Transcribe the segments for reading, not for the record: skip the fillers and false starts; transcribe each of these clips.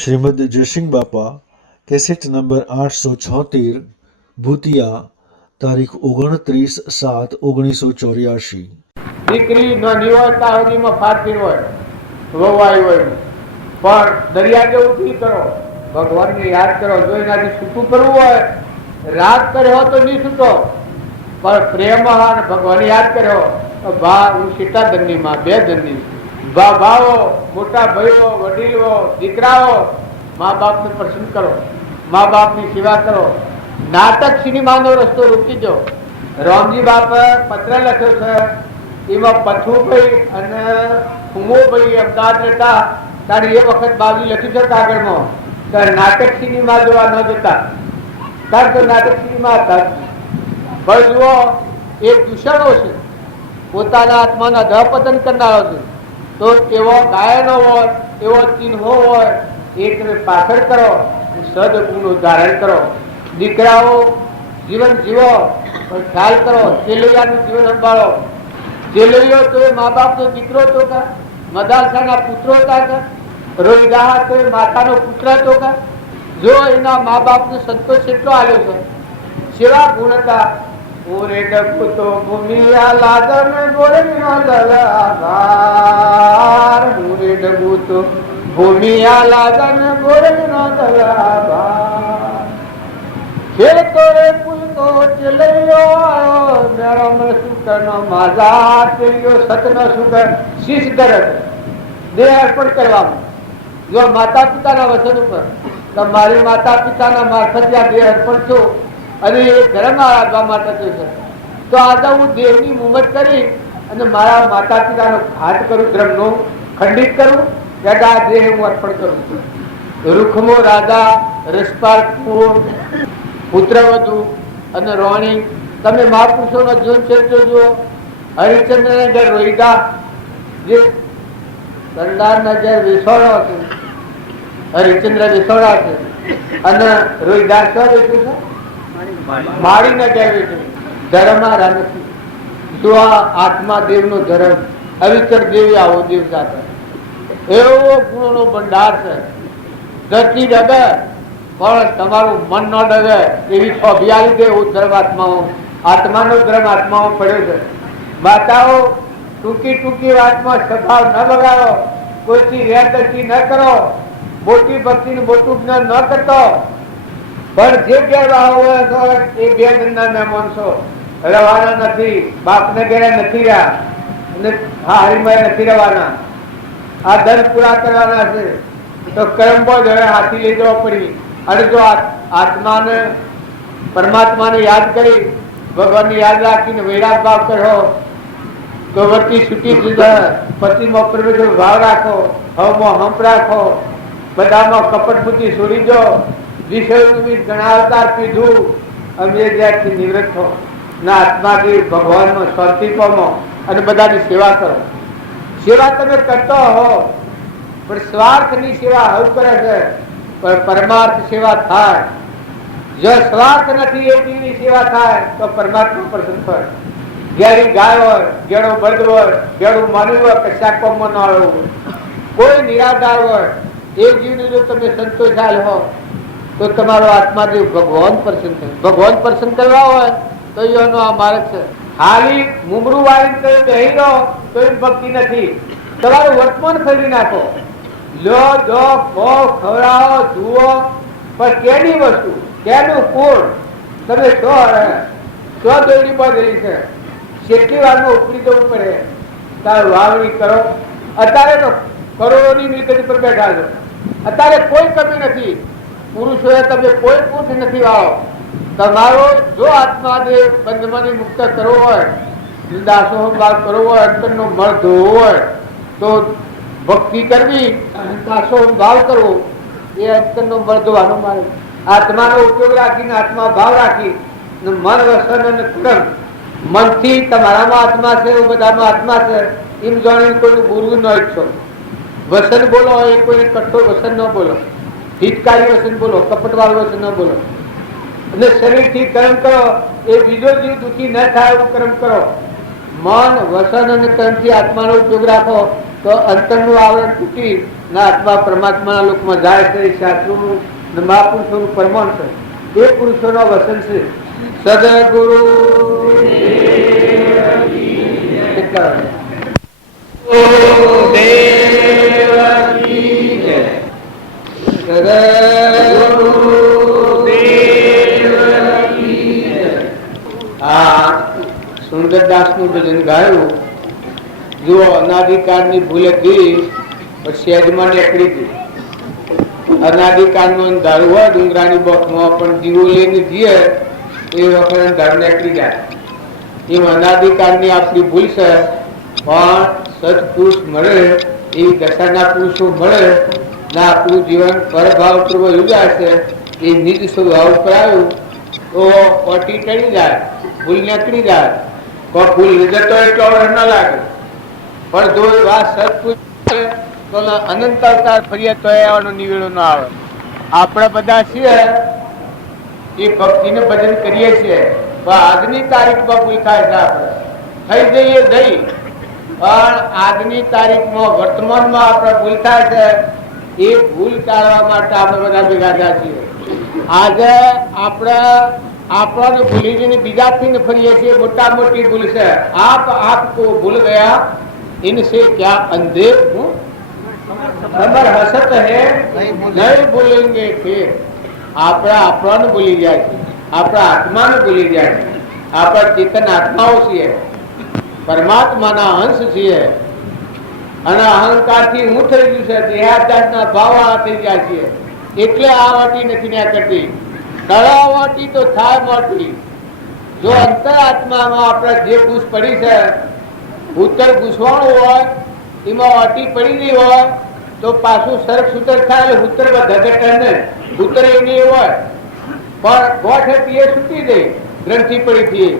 શ્રીમદ જયસિંહ બાપા cassette number 876 ભૂતિયા તારીખ 29/7/1984। દીકરી નોંધી હોય ત્યાં સુધીમાં ફાટતી હોય વવાઈ હોય પણ દરિયા જેવું થી કરો, ભગવાનને યાદ કરો. જો એનાથી છૂટું કરવું હોય, રાગ કર્યો તો નહીં છૂટો, પણ પ્રેમ અને ભગવાન યાદ કર્યો તો ભા હું સીતા દંડી માં બે દંડી ભાવો, મોટા ભાઈઓ, વડીલો, દીકરાઓ, મા બાપને પ્રસન્ન કરો, મા બાપની સેવા કરો. નાટક સિનેમાનો રસ્તો રોકી દો. રામજી બાપે પત્ર લખ્યો છે, એમાં પથુભાઈ અને ફુમોભાઈ અમદાવાદ રહેતા ત્યારે એ વખત બાજુ લખ્યું છે કાગળમાં કે નાટક સિનેમા જોવા ન જતા. ત્યારે તો નાટક સિનેમા હતા. પણ જુઓ, એ દૂષણો છે, પોતાના આત્માના અધપતન કરનારો છે. તો એવો ગાયનો હોય, એવો ચિહ્નો હોય, એ તમે પાછળ કરો, સદગુણો ધારણ કરો. દીકરાઓ જીવન જીવો, પણ ખ્યાલ કરો, ચેલૈયાનું જીવન સંભાળો. ચેલૈયો તો એ મા બાપનો દીકરો તો કા, મદાસાના પુત્રો હતા કા, રોહિદા તો એ માતાનો પુત્ર હતો કા. જો એના મા બાપનો સંતોષ એટલો આવ્યો છે, સેવા ગુણ હતા. ઓરે ડગુ તો ભૂમિયા લાદન ગોળનો દલાભાર, ઓરે ડગુ તો ભૂમિયા લાદન ગોળનો દલાભાર. ખેતો રે પુલકો ચલૈયો મેળમ સુકનો માજા ચલ્યો સતનો સુકર શીશ દરદ દેહ અર્પણ કરવામાં. જો માતા પિતાના વચન ઉપર તમારી માતા પિતાના મારફતે આ દેહ અર્પણ છો અને એ ધર્મ આરાધવા માટે છે, તો આજે હું દેહની મુમત કરી અને મારા માતા પિતાનો ઘાટ કરું, ધર્મનો ખંડિત કરું, ત્યારે આ દેહ હું અર્પણ કરું છું. રૂખમો રાજા, રસપાલ પુત્રવધુ અને રોહિણી, તમે મહાપુરુષોનો જીવન ચરિત્ર જુઓ. હરિચંદ્ર ઘર રોહિદા, જે કંડારના જે વિસોડા છે, હરિચંદ્ર વિસોડા છે, અને રોહિદાસ ક્યાં બેઠું છે? મારીને કહેવી છે. ધર્મ નથી. જો આ આત્મા દેવનો ધર્મ, અવિચર દેવી આવો દેવ સાથે એવો ગુણોનો ભંડાર છે. ધરતી ડગે પણ તમારું મન ન ડગે એવી છોભિયાલી દે ધર્માત્માઓ, આત્માનો ધર્મ આત્માઓ પડ્યો છે. માતાઓ ટૂંકી ટૂંકી વાતમાં સ્વભાવ ન બગાડો, કોઈથી રેતરથી ન કરો, મોટી ભક્તિનું મોટું જ્ઞાન ન કરતો. પણ જે બે હોય એ બે ધંધા મહેમાન છો, રહેવાના નથી, બાપને ઘેરે નથી રહ્યા અને હા હરિમય નથી રહેવાના. આ ધન પૂરા કરવાના છે તો કર્મ જ હવે હાથી લઈ જવા પડી. અને જો આત્માને પરમાત્માને યાદ કરી, ભગવાનને યાદ રાખીને વૈરાગ ભાવ કરો તો વતી છૂટી જશે. પતિમાં પ્રવેશ ભાવ રાખો, હવમાં હંપ રાખો, બધામાં કપટ બુદ્ધિ છોડી દો. વિષયનું બી ઘણા અવતાર પીધું, અમે જ્યાંથી નિવૃત્ત હો ના આત્માથી ભગવાનનો શાંતિ પામો અને બધાની સેવા કરો. સેવા તમે કરતો હો, પણ સ્વાર્થની સેવા હવ કરે છે, પણ પરમાર્થ સેવા થાય. જો સ્વાર્થ નથી એની સેવા થાય તો પરમાત્મા પ્રસન્ન થાય. ઘેરી ગાય હોય, ઘેડો બળદ હોય, ઘેડું માનવું હોય, કશાક કોમમાં ન આવવું, કોઈ નિરાધાર હોય, એ જીવને જો તમે સંતોષાલ હો તો તમારો આત્માદેવ ભગવાન પ્રસન્ન થાય. ભગવાન પ્રસન્ન કરવા હોય તો એનો આ માર્ગ છે. ખાલી મુમરું વાળી તમે બેહી રહો તો એ ભક્તિ નથી. તમારું વર્તમાન ફેરવી નાખો. લો જો ખો ખવડાવો જુઓ, પણ કેની વસ્તુ, કેનું કોણ, તમે શો દોડી બાંધેલી છે, કેટલી વારમાં ઉપરી જવું પડે. તારું વાવણી કરો. અત્યારે તો કરોડોની મિલકત પર બેઠા છો, અત્યારે કોઈ કમી નથી. પુરુષોએ તમે કોઈ પૂછ નથી વાવો. તમારો જો આત્માદેવ બંધમાંથી મુક્ત કરવો હોય, દાસો ભાવ કરવો હોય, અંતરનો મળ ધોવો હોય તો ભક્તિ કરવી, દાસો ભાવ કરવો, એ અંતરનો મળ ધોવાનો માર્ગ. આત્માનો ઉપયોગ રાખીને આત્મા ભાવ રાખી મન વસન અને કર્મ, મનથી તમારામાં આત્મા છે, બધામાં આત્મા છે એમ જાણીને કોઈનું બોલવું ન ઈચ્છો. વસન બોલો એ કોઈને કટ્ટો વસન ન બોલો, હિતકારી વસન બોલો, કપટવાળું વસન ન બોલો. અને શરીરથી કર્મ કરો, એ બીજો જીવ દુઃખી ન થાય એવું કર્મ કરો. મન વસન અને કર્મથી આત્માનો ઉપયોગ રાખો તો અંતરનું આવરણ તૂટી ના આત્મા પરમાત્માના લોકમાં જાય છે. શાસ્ત્રોનું ને મહાપુરુષોનું પ્રમાણ છે. એ પુરુષોનો વસન છે. સદગુરુ સુંદરદાસ નું ભજન ગાયું. જો અનાદિકાળની ભૂલે ગઈ સહેજમાં નીકળી ગઈ. અનાદિકાળનો અંધારું હોય ડુંગરાની બોટમાં પણ દીવો લઈને જઈએ એ વખતે અંધારું નીકળી જાય. એમ અનાદિકાળની આપણી ભૂલ છે. પણ સત્પુરુષ મળે એવી દશાના પુરુષો મળે ને આપણું જીવન પરભાવ પૂર્વ યોજાય છે. એ નિજ સ્વભાવ ઉપર આવ્યું તો ઓટી ટળી જાય, ભૂલ નીકળી જાય. પણ ભૂલ જતો એટલો વર્ષ ન લાગે. પણ જો વાત સત્પુરુષ તો અનંત અવતાર ફરીએ તો એવાનો નિવેડો ન આવે. આપણે બધા છીએ એ ભક્તિને ભજન કરીએ છીએ પણ આજની તારીખમાં ભૂલ થાય છે. આપણે થઈ જઈએ જઈ પણ આજની તારીખમાં વર્તમાનમાં આપણે ભૂલ થાય છે. એ ભૂલ ટાળવા માટે આપણે બધા ભેગા થયા છીએ. આજે આપણને ભૂલી જઈને બીજાથી ફરીએ છીએ. મોટા મોટી ભૂલ છે. આપકો ભૂલ ગયા इनसे क्या अंधे हूँ नंबर हसत है नहीं भूलेंगे फिर. આપણા આપણને ભૂલી જાય છે. આપણા આત્માને ભૂલી જાય છે. આપણા ચેતન આત્માઓ છીએ, પરમાત્માના અંશ છીએ અને અહંકારથી હું થઈ ગયું છે. દેહાદ્યાસના ભાવ થઈ ગયા છીએ એટલે આ વાટી નથી ના કરતી. તળાવાટી તો થાય મોટી. જો અંતર આત્મામાં આપણે જે ઘૂસ પડી છે ઉત્તર ઘૂસવાનું હોય એમાં અટી પડી ગઈ હોય તો પાછું સરક સૂતર થાય એટલે ઉત્તર બધા ઘટે ને ઉત્તર એની હોય પણ ગોઠ હતી એ છૂટી ગઈ ગ્રંથિ પડી હતી.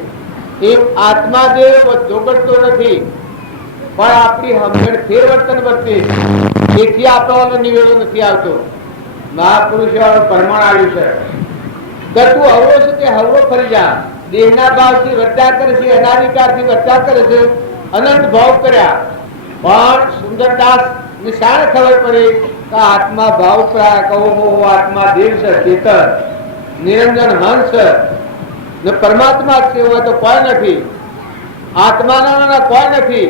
એ આત્મા જે જોગડતો નથી પણ આપણી સમજણ ફેરવર્તન વર્તે તેથી આપણો નિવેડો નથી આવતો. મહાપુરુષો પ્રમાણ આવ્યું છે કે તું હવળો છે તે હવળો ફરી જા. દેહના ભાવથી વર્તા કરે છે, અનાધિકારથી વર્તા કરે છે, અનંત ભાવ કર્યા. પણ સુંદરદાસ ની શાણે ખબર પડી કે આત્મા ભાવ કહો આત્મા દેવ છે, ચેતન નિરંજન હંસ ને પરમાત્મા છે હોય તો કોઈ નથી. આત્માના કોઈ નથી.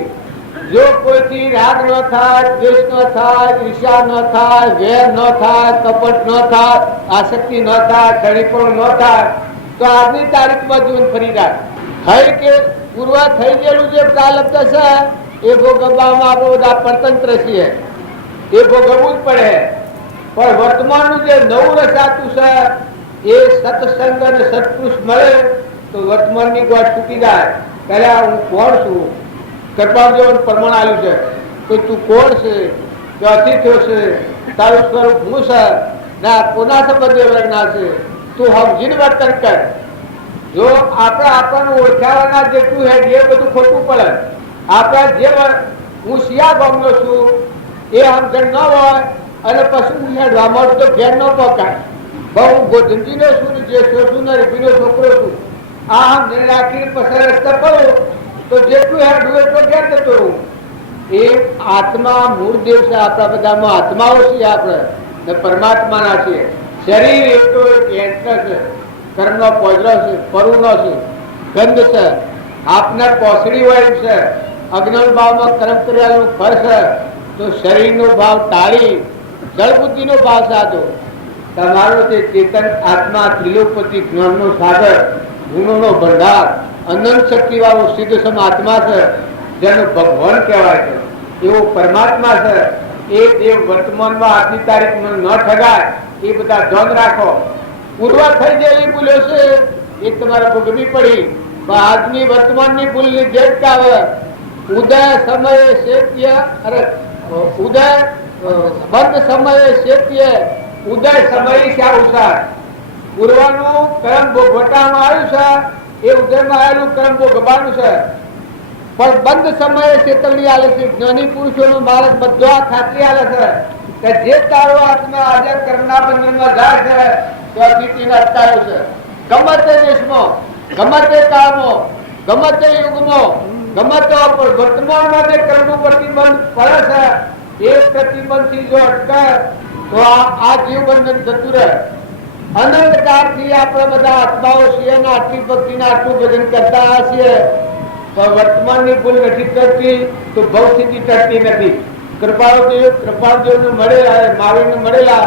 જો કોઈથી રાગ ન થાય, દ્વેષ ન થાય, ઈર્ષ્યા ન થાય, વેર ન થાય, કપટ ન થાય, આસક્તિ ન થાય, ક્ષણિકપણું ન થાય તો આજની તારીખમાં જીવન ફરી જાય. થઈ કે પૂર્વ થઈ ગયેલું જે પ્રાલબ્ધ છે એ ભોગવવામાં આપણે બધા પરતંત્ર છીએ. એ ભોગવવું જ પડે. પણ વર્તમાનનું જે નવું રસાતું છે એ સત્સંગ અને સત્પુરુષ મળે તો વર્તમાનની ગોઠ તૂટી જાય. પહેલા હું કોણ છું? કૃપાદેવનું પ્રમાણ આવ્યું છે કે તું કોણ છે, કે અતિથ્યો છે, તારું સ્વરૂપ હું છે ના કોના સંબંધે વર્ગના છે, તું સમજીને વર્તન કર. જો આપણે આપણને ઓળખાવાના જેટલું હે એ બધું ખોટું પડે. આપણે જે હું શિયા ગામનો છું એ સમજણ ન હોય અને પછી હું હેડવામાં તો ઘેર ન પકાય. હું ગોધનજીનો છું ને જે છું ને રીપીનો છોકરો છું આ સમજણ રાખીને પછી રસ્તા પડું તો જેટલું હેડું એટલો ઘેર જતો રહું. એ આત્મા મૂળ દેવ છે. આપણા બધામાં આત્માઓ છીએ આપણે ને પરમાત્માના છીએ. શરીર એ તો એક યંત્ર છે, કર્મનો પોજરો છે, પરુનો છે, ગંધ છે, આપને પોસડી હોય છે. અજ્ઞાન ભાવમાં કર્મ કર્યાનું ફળ છે તો શરીરનો ભાવ ટાળી જળબુદ્ધિનો ભાવ સાધો. તમારો જે ચેતન આત્મા ત્રિલોકપતિ જ્ઞાનનો સાગર, ગુણોનો ભંડાર, અનંત શક્તિ વાળો સિદ્ધ સમ આત્મા છે જેનો ભગવાન કહેવાય છે એવો પરમાત્મા છે. એ દેવ વર્તમાનમાં આજની તારીખમાં ન ઠગાય એ બધા ધ્યાન રાખો. પૂર્વ થઈ ગયેલી ભૂલો છે એ તમારે ભોગવી પડી. આજની વર્તમાનની ભૂલની જેટ આવે ઉદય સમયે શેત્ય અરે ઉદય બંધ સમયે શેત્ય ઉદય સમય છે ઉષાર. પૂર્વનું કર્મ ભોગવટામાં આવ્યું છે એ ઉદયમાં આવેલું કર્મ ભોગવવાનું છે પણ બંધ સમયે ચેતવણી આલે છે. જ્ઞાની પુરુષોનો માર્ગ બધો આ ખાતરી આલે છે કે જે તારો આત્મા આજે કર્મના બંધનમાં જાય છે તો અતિથિને અટકાયો છે. ગમે તે દેશમાં, ગમે તે કાળમાં, ગમે તે યુગમાં, ગમે તો પણ વર્તમાનમાં જે કર્મનું પ્રતિબંધ પડે છે એ પ્રતિબંધથી જો અટકાય તો આ જીવ બંધન જતું રહે. અનંત કાળથી આપણે બધા આત્માઓ છીએ અને આટલી ભક્તિના આટલું ભજન કરતા છીએ પણ વર્તમાનની ભૂલ નથી કરતી તો ભવસ્થિતિ ટળતી નથી. કૃપાળુદેવને મળેલા, મહાવીરને મળેલા,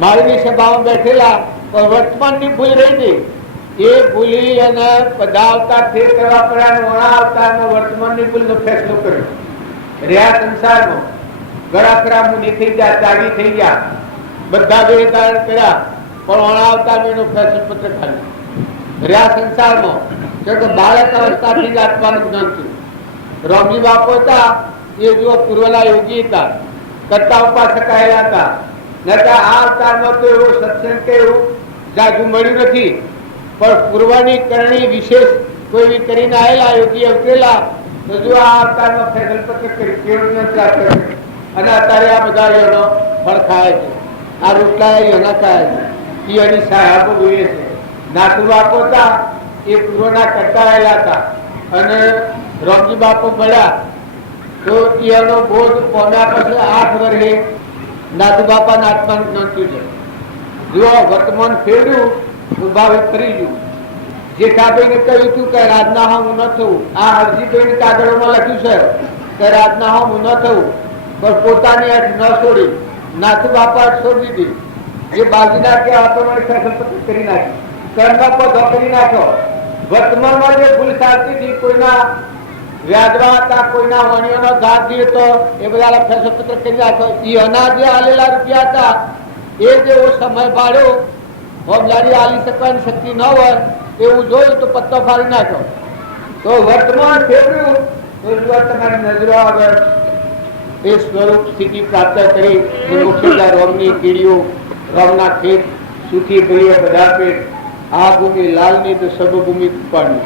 મહાવીરની સભામાં બેઠેલા પણ વર્તમાનની ભૂલ રહી ગઈ. એ ભૂલી અને બધા અવતાર ફેર કરવા પડ્યા અને ઓણા અવતારમાં વર્તમાનની ભૂલનો ફેસલો કર્યો. રહ્યા સંસારમાં ઘણા ખરા મુનિ થઈ ગયા, ત્યાગી થઈ ગયા, બધા બે ધારણ કર્યા પણ ઓણા અવતારમાં એનો ફેસલો પત્ર ખાલી રહ્યા સંસારમાં. કે બાળક અવસ્થાથી જ આત્માનું જ્ઞાન થયું. રોમજી બાપુ હતા એ જુઓ પૂર્વના યોગી હતા, કરતા ઉપાસકાયેલા હતા. નતા આ અવતારમાં તો એવો સત્સંગ કે એવું જાજુ મળ્યું નથી પણ પૂર્વની કરણી વિશેષ કોઈ કરીને આવેલા યોગી અવતરેલા તો જો આ અવતારમાં ફેસલ પત્ર કરી કેળવણી પ્રાપ્ત કરી અને અત્યારે આ બધા એનો ફળ ખાય છે. આ રોટલા એના ખાય છે, એની સાહેબો જોઈએ છે. નાથુ બાપુ હતા એ પૂર્વના કરતા આવેલા હતા અને રોમજી બાપુ મળ્યા તો એનો બોધ પોમ્યા પછી 8 વર્ષે નાથુ બાપાના આત્માનું જ્ઞાન થયું છે. જો વર્તમાન ફેરવ્યું સ્વાભાવિક કરી ગયું. જેઠાભાઈને કહ્યું હતું કે રાજના હું ન થવું, આ હરજીભાઈને કાગળોમાં લખ્યું છે કે રાજના હું ન થવું પણ પોતાની અટ ન છોડી નાથુ બાપા છોડી દીધી. જે બાજીના કે આપણને ફેસલ કરી નાખી, કર્મ પદો કરી નાખ્યો. વર્તમાનમાં જે ભૂલ ચાલતી હતી, કોઈના વ્યાજવા હતા, કોઈના વણીઓનો ઘાટ હતો એ બધા ફેસલ પત્ર કરી નાખ્યો. એ અનાજ જે આલેલા રૂપિયા હતા એ જેવો સમય ભાડ્યો હોમલારી આલી શકવાની શક્તિ ન હોય એવું જોયું તો પત્તો ફાડી નાખ્યો. તો વર્તમાન ફેરવ્યું તો તમારી નજરો આગળ એ સ્વરૂપ સ્થિતિ પ્રાપ્ત કરી મુખ્ય રોમની કીડીઓ, રોમના ખેત સુખી ભરીએ બધા પેટ, આ ભૂમિ લાલની તો સર્વભૂમિ કૃપાની.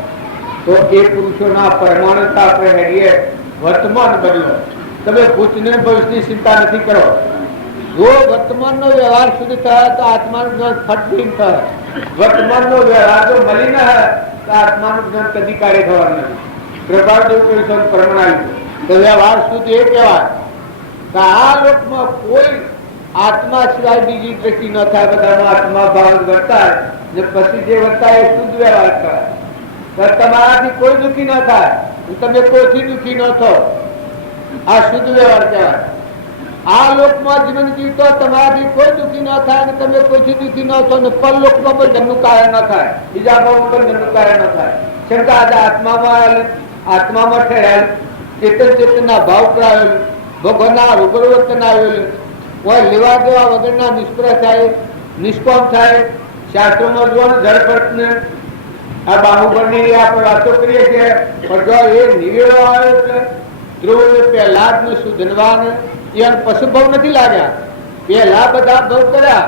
તો એ પુરુષોના પરમાણુતા આપણે હેડીએ વર્તમાન બન્યો. તમે ભૂતને ભવિષ્યની ચિંતા નથી કરો. જો વર્તમાનનો વ્યવહાર શુદ્ધ થાય તો આત્માનું જ્ઞાન ફટફીન થાય. વર્તમાનનો વ્યવહાર જો મળી ન હોય તો આત્માનું જ્ઞાન કદી કાર્ય થવાનું નથી. કૃપાળદેવ કૃષ્ણ પરમાણુ તો વ્યવહાર શુદ્ધ એ કહેવાય કે આ લોકમાં કોઈ આત્મા સિવાય બીજી દ્રષ્ટિ ન થાય. બધાનો આત્મા ભાવ વર્તાય ને પછી જે વર્તાય એ શુદ્ધ વ્યવહાર કરાય. તમારાથી કોઈ દુઃખી ન થાય, તમે કોઈથી દુઃખી ન થો, આ શુદ્ધ વ્યવહાર કહેવાય. આ લોકમાં જીવન જીવતો તમારાથી કોઈ દુઃખી ન થાય અને તમે કોઈથી દુઃખી ન થો ને પરલોકમાં પણ ધનનું કાર્ય ન થાય, બીજા ભાવમાં પણ ધનનું કાર્ય ન થાય. શંકા આજે આત્મામાં ઠેરાયેલ ચેતન ચેતનના ભાવ કરાવેલું, ભગવાનના રૂબરૂ વર્તન આવેલું હોય, લેવા દેવા વગરના નિષ્ફળ થાય, નિષ્કામ થાય. શાસ્ત્રોમાં જોવાનું જળપર્તને આ બાહુબળની આપણે વાતો કરીએ છીએ પણ જો એ નિવેડો આવ્યો એટલે ધ્રુવ પહેલા જ સુધનવાન એને પશુભાવ નથી લાગ્યા. પહેલા બધા ભાવ કર્યા.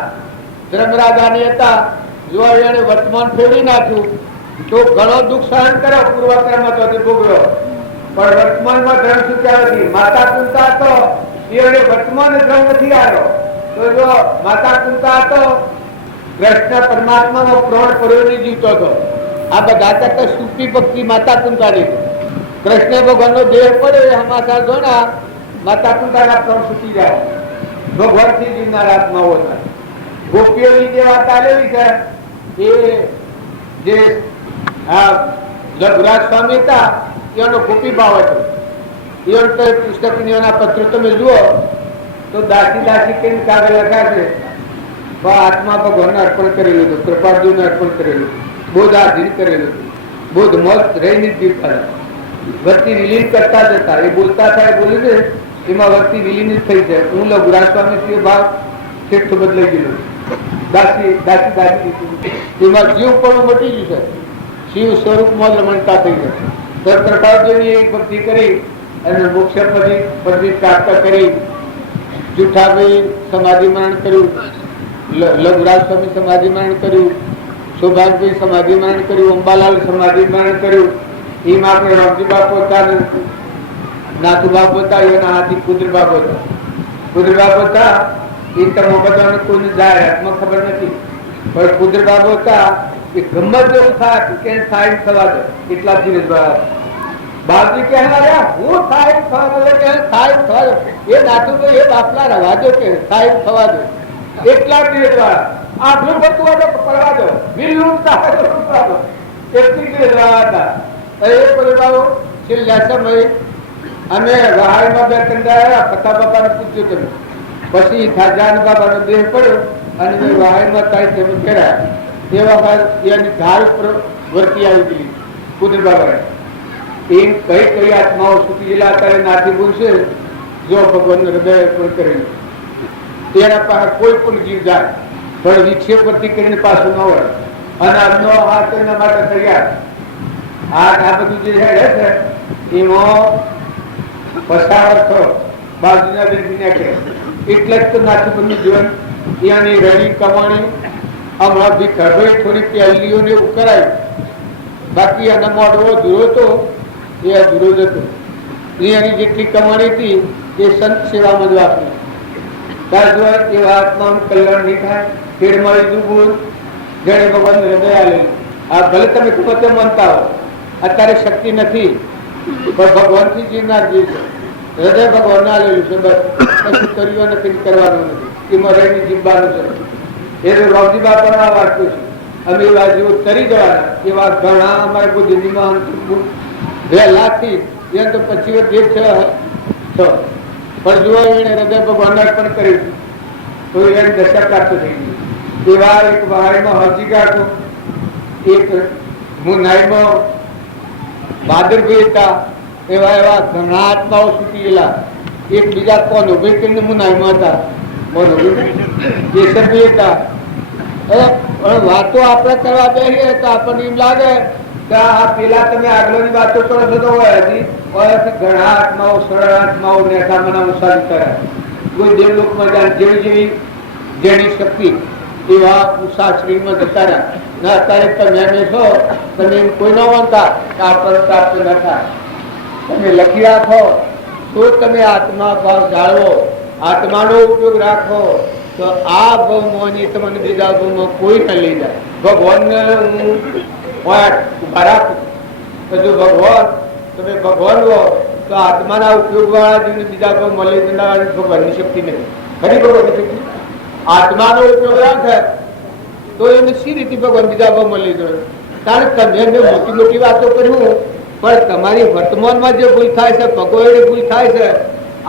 ધર્મરાજાની હતા જો એને વર્તમાન ફેરવી નાખ્યું તો ઘણો દુઃખ સહન કર્યો, પૂર્વકર્મ તો ભોગવ્યો. પણ વર્તમાનમાં ધર્મ ચૂક્યા નથી. માતા કુંતા હતો એને વર્તમાન ધર્મ નથી આવ્યો. તો જો માતા કુંતા હતો કૃષ્ણ પરમાત્માનો પ્રાણ પરોવી જીવતો હતો. આ બધા કરતા સુખી ભક્તિ માતા કુંતાની. કૃષ્ણ ભગવાનનો દેહ પડે હમાસા જોના માતા કુંતાના પ્રાણ છૂટી જાય. ભગવાનથી જીવનાર આત્માઓ હતા. ગોપીઓની જે વાત આવેલી છે એ જે લઘુરાજ સ્વામી હતા એનો ગોપી ભાવ હતો. એ પુસ્તકના પત્રો તમે જુઓ તો દાસી દાસી કઈ કાગળ લખાશે આત્મા ભગવાનને અર્પણ કરેલું હતું, કૃપાળદેવને અર્પણ કરેલું, બોધાધીન કરેલું, બોધ મોત રહીને જીવતા વર્તી વિલીન કરતા જતા. એ બોલતા થાય બોલી દે એમાં વર્તી વિલીન જ થઈ જાય. હું લઘુરાજ સ્વામી ભાવ ક્ષેત્ર બદલાઈ ગયેલું. દાસી દાસી દાસી એમાં જીવ પણ મટી ગયું છે. શિવ સ્વરૂપમાં રમણતા થઈ જશે. તો કૃપાળદેવની એક ભક્તિ કરી અને મોક્ષ પદવી પ્રાપ્ત કરી. જુઠાભાઈ સમાધિ મરણ કર્યું, લઘુરાજ સ્વામી સમાધિ મરણ કર્યું, સૌભાગભાઈ સમાધિ મરણ કર્યું, અંબાલાલ સમાધિ મરણ કર્યું. એમાં આપણે રોમજી બાપુ હતા, નાથુ બાપુ હતા, એના હાથી કુદર બાપુ હતા. કુદર બાપુ હતા એ તમે બધાને કોઈને જાહેરાતમાં ખબર નથી પણ કુદર બાપુ હતા એ ગમત જેવું થાય કે સાઈડ થવા દે એટલા ધીરજ બાપજી કહેવા રહ્યા હું થાય થવા કે થાય થવા દો. એ નાતું એ બાપલા રવા દો કે થાય થવા દો. એટલા દિવસ વાળા આટલું બધું હોય તો પડવા દો. વિલું થાય તો પડવા દો. એટલી દિવસ વાળા હતા. એ પરિવારો છેલ્લા સમય અમે વહાણમાં બે કંડા પતા બાપાને પૂછ્યું તમે. પછી ખાજાન બાબાનો દેહ પડ્યો અને મેં વહાણમાં તારી તેમ કર્યા. એ વખત એની ધાર ઉપર વર્તી આવી ગઈ કુદર બાબા. એમ કઈ કઈ આત્માઓ સુખી ગયેલા અત્યારે નાથી બોલશે જો ભગવાન હૃદય પણ કરીને તેના પાસે કોઈ પણ જીવ જાય પણ વિક્ષેપ વર્તી કરીને પાછું ન હોય અને આજનો હાથ એના માટે તૈયાર. આ બધું જે છે એમાં પસાર થયો બાજુના બેસી નાખે એટલે જ તો નાથી બંધનું જીવન ત્યાંની રડી કમાણી હમણાં બી ઘરભાઈ થોડી પહેલીઓને એવું કરાયું. બાકી એના મોડવો ધૂરો હતો એ અધૂરો જ હતો. એની જેટલી કમાણી હતી એ સંત સેવામાં જ વાપરી. ત્યાર દ્વારા એવા આત્માનું કલ્યાણ નહીં થાય. ખેડમાં લીધું બોલ જેને ભગવાન હૃદય આલેલું. આ ભલે તમે ખૂબ જ માનતા હો અત્યારે શક્તિ નથી પણ ભગવાનથી જીવનાર જીવ છે. હૃદય ભગવાન આલેલું છે. બસ કશું કર્યું નથી કરવાનું નથી. એ મરેની જીવવાનું છે. એ તો રાવજી બાપાના વાંચતું છે. અમે એવા જેવો તરી જવાના એવા ઘણા અમારા બુદ્ધિમાં વહેલાથી એ તો 25 વર્ષ જે છે પણ જુઓ એને હૃદય ભગવાન અર્પણ કર્યું તો એની દશા પ્રાપ્ત થઈ ગઈ. એવા એક વહાણમાં હજી ગાંઠો એક હું નાઈમાં બહાદુરભાઈ હતા. એવા એવા ઘણા આત્માઓ છૂટી ગયેલા. એક બીજા કોણ ઉભી કરીને હું નાઈમાં હતા કોણ ઉભી કેશરભાઈ હતા. વાતો આપણે કરવા બેસીએ તો આપણને એમ લાગે કે આ પેલા તમે આગળની વાતો કરો છો તો હજી ઘણા આત્માઓ સરળ આત્માઓ નેતા મનાવું સારું કર્યા. કોઈ દેવલોકમાં જાય જેવી જેવી જેની શક્તિ એવા શાસ્ત્રીમાં જતા રહ્યા. ના અત્યારે તમે એમ છો તમે એમ કોઈ ન માનતા કે આ પર પ્રાપ્ત ન થાય. તમે લખી રાખો તો તમે આત્મા ભાવ જાળવો આત્માનો ઉપયોગ રાખો તો આ ભાવમાં તમને બીજા ભાવમાં કોઈ ન લઈ જાય. ભગવાનને હું ઉભા રાખું તો જો ભગવાન તમે ભગવાન હો તો આત્માના ઉપયોગ વાળા જેને બીજા ભાવ મળી જનાર ભગવાનની શક્તિ નથી. ખરી ભગવાનની શક્તિ આત્માનો ઉપયોગ રાખે તો એને સી રીતે ભગવાન બીજા ભાવ મળી જાય. કારણ કે તમે મેં મોટી મોટી વાતો કર્યું પણ તમારી વર્તમાનમાં જે ભૂલ થાય છે ભગવાનની ભૂલ થાય છે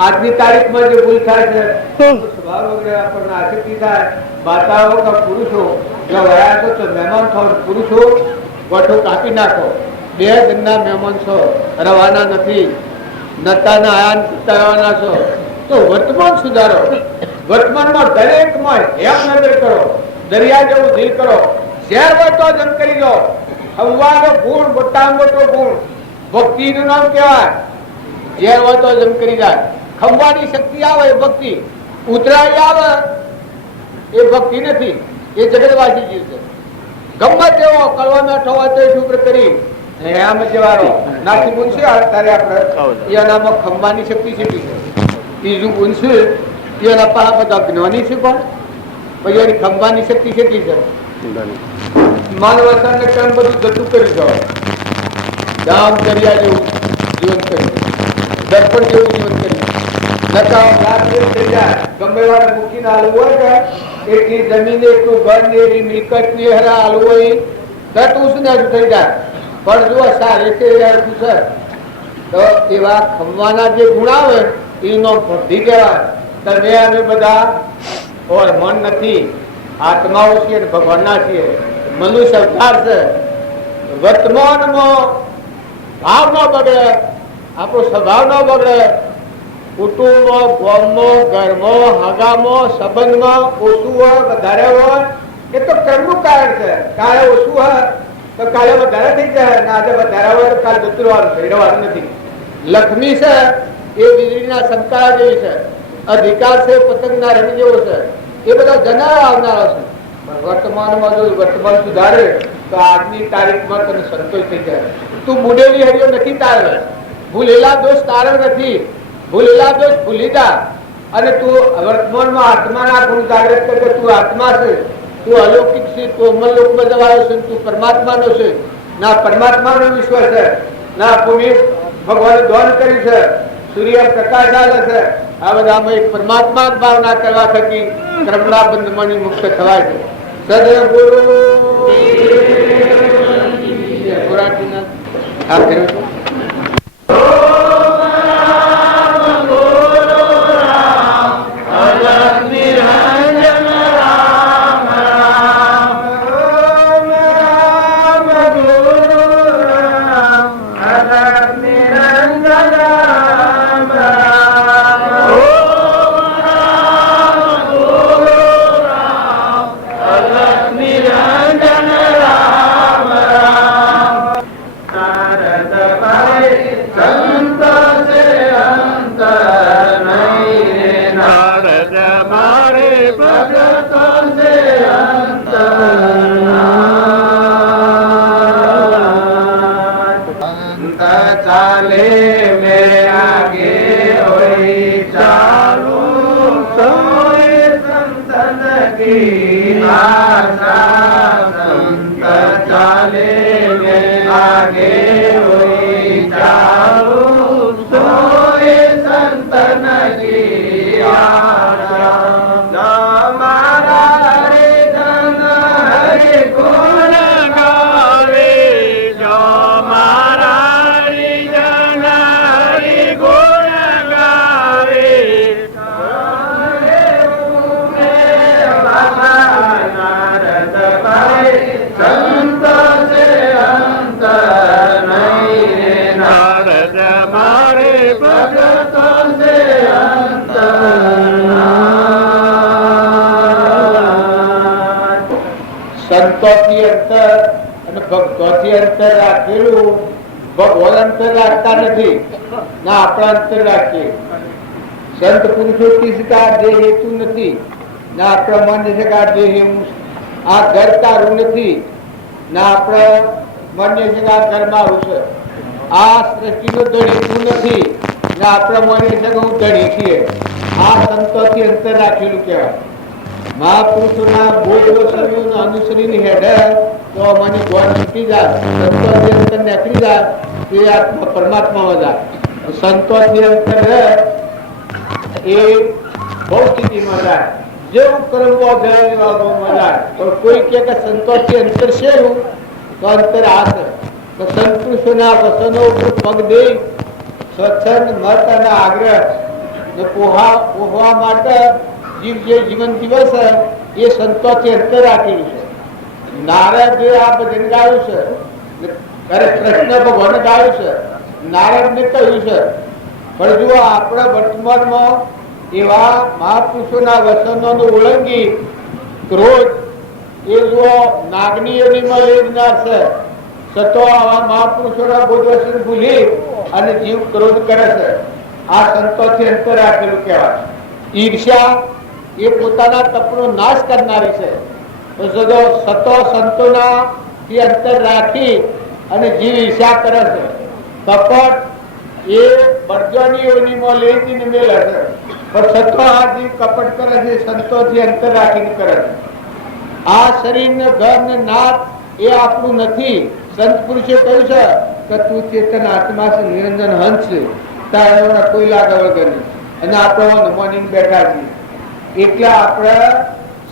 આજની તારીખમાં જે ભૂલ થાય છે સ્વભાવ વગેરે આપણને આસક્તિ થાય. બાતાઓ કે પુરુષો જો વયા તો મહેમાન થો પુરુષો ગોઠો કાપી નાખો. 2 દિનના મહેમાન છો રવાના નથી નતાના આયાન કરવાના છો તો વર્તમાન સુધારો. વર્તમાનમાં દરેકમાં હેમ નજર કરો. દરિયા જેવું દિલ કરો. ઝેર હોય તો જમ કરી દો. હવાનો ગુણ મોટા મોટો ગુણ ભક્તિનું નામ કહેવાય. ઝેર હોય તો જમ કરી જાય. ખંભાની શક્તિ આવે એ ભક્તિ. ઉતરાઈ આવે એ ભક્તિ નથી. એ જગતવાસી જીવ છે. ગમે તેવો કલવા બેઠો હોય તો શુભ્ર કરી એમ જવાનો નાથી ગુણશે. અત્યારે આપણે એનામાં ખંભાની શક્તિ કેટલી છે. ત્રીજું ગુણશે એના પાછા બધા જ્ઞાની છે પણ પછી એની ખંભાની શક્તિ કેટલી છે. માનવતાને કામ બધું જતું કરી દો. ગામ દરિયા જેવું જીવન કર્યું. દર્પણ જેવું જીવન કર્યું. ગમે વાળા મૂકીને હાલવું હોય ને એટલી જમીન એટલું ઘર ને એવી મિલકત ને હેરા હાલવું હોય તો શું ને થઈ જાય. પણ જો સારી છે તો એવા ખમવાના જે ગુણ આવે એનો ભક્તિ કહેવાય. તમે અમે બધા મન નથી આત્માઓ છીએ ભગવાનના છીએ. મનુષ્ય અવતાર છે. વર્તમાનમાં ભાવ ન બગડે આપણો સ્વભાવ ન બગડે. કુટુંબમાં ગામમાં ઘરમાં હગામાં સંબંધમાં ઓછું હોય વધારે હોય એ તો કર્મનું કારણ છે. કાલે ઓછું હોય તો કાલે વધારે થઈ જાય ને આજે વધારે હોય તો કાલે જતું રહેવાનું નથી. લક્ષ્મી છે એ વીજળીના સંતારા જેવી છે. અધિકાર છે પતંગના રંગ જેવો છે. એ બધા જનારા આવનારા છે. વર્તમાનમાં જો વર્તમાન સુધારે તો આજની તારીખમાં તને સંતોષ થઈ જાય. તું બુડેલી હરિયો નથી તારે. ભૂલેલા દોષ તારે નથી. ભૂલેલા દોષ ભૂલી જા અને તું વર્તમાનમાં આત્માના ગુણ જાગૃત કરે. તું આત્મા છે. તું અલૌકિક છે. તું અમરલોકમાં જવાયો છે. તું પરમાત્માનો છે. ના પરમાત્માનો વિશ્વ છે ના પુણ્ય ભગવાને દોન કર્યું છે, સૂર્ય પ્રકાશ આવે છે, આ બધામાં એક પરમાત્મા જ ભાવના કરવા થકી કર્મના બંધમાંથી મુક્ત થવાય છે. સદગુરુ આ ફેરવો. ચાલે મેરે આગે હોય ચાલો સોય સંતન કી આશા સંત ચાલે મેરે આગે હોય ચાલો સોય સંતન કી આશા મારા રે ધન હરે ગુણ ગાવે જો સંતોથી અંતર અને ભક્તોથી અંતર રાખેલું ભગવાન અંતર રાખતા નથી, ના આપણા અંતર રાખીએ. સંત પુરુષોથી શિકાર દેહ હેતુ નથી, ના આપણા મન શિકાર દેહ આ ઘર તારું નથી, ના આપણા મન શિકાર ઘર મારું છે. આ સૃષ્ટિનો ધણી તું નથી, ના આપણા મન શિકાર હું ધણી છીએ. આ સંતોથી અંતર રાખેલું કહેવાય. મહાપુરુષોના બોધ વચનોને અનુસરીને હેડે તો મને જ્ઞાન છૂટી જાય, સંતોથી અંતર નીકળી જાય તે આત્મા પરમાત્મામાં જાય. સંતોથી અંતર રહે એ બહુ સ્થિતિમાં જાય, જેવું કરવું જાય જાય. પણ કોઈ કહે કે સંતોથી અંતર છે તો અંતર આ છે. તો સંત પુરુષોના વચનો ઉપર પગ દે સ્વચ્છંદ મત અને આગ્રહ પોહવા માટે જીવ જે જીવન દિવસ એ સંતોથી અંતર રાખેલું છે. નારદ આ ભજન ગાયું છે, અરે કૃષ્ણ ભગવાન ગાયું છે, નારદ ને કહ્યું છે. પણ જો આપણા વર્તમાનમાં એવા મહાપુરુષોના વચનોને ઓળંગી ક્રોધ એ જો નાગની યોનિમાં લેનાર છે, સતો આવા મહાપુરુષોના બોધ વચન ભૂલી અને જીવ ક્રોધ કરે છે. આ સંતોથી અંતર રાખેલું કહેવાય. ઈર્ષ્યા એ પોતાના તપનો નાશ કરનારી છે. તો સતો સંતોના થી અંતર રાખી અને જીવ ઈર્ષ્યા કરે છે. કપટ એ બળજોની યોનિમાં લઈને મેલ હશે, પણ સતો આ જીવ કપટ કરે છે, સંતોથી અંતર રાખીને કરે છે. આ શરીર ને ઘર ને નાક એ આપણું નથી. સંત પુરુષે કહ્યું છે કે તું ચેતન આત્મા છે, નિરંજન હંસ છે, તારા કોઈ લાગે વગર નહીં, અને આપણે માનીને બેઠા છીએ. એટલે આપણે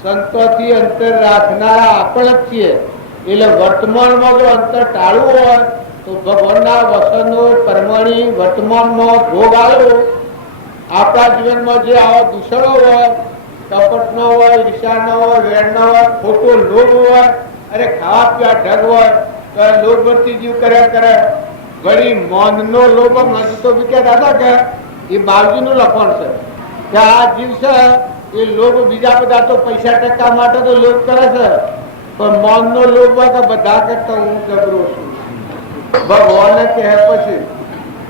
સંતોથી અંતર રાખનારા આપણે જ છીએ. એટલે વર્તમાનમાં જો અંતર ટાળવું હોય તો ભગવાનના વચનો પરમાણી વર્તમાનમાં ભોગ આવ્યો. આપણા જીવનમાં જે આવા દૂષણો હોય, કપટ નો હોય, ઈર્ષા નો હોય, વેર નો હોય, ખોટો લોભ હોય, અરે ખાવા પીવા ઢગ હોય તો લોભ વર્તી જીવ કર્યા કરે. વળી મન નો લોભ મન તો વિકે દાદા કે એ બાવજી નું લખણ છે કે આ જીવ છે એ લોભ બીજા બધા તો પૈસા ટકા માટે તો લોભ કરે છે, પણ મન નો લોભ હોય તો બધા કરતા હું જબરો છું. ભગવાન કહે પછી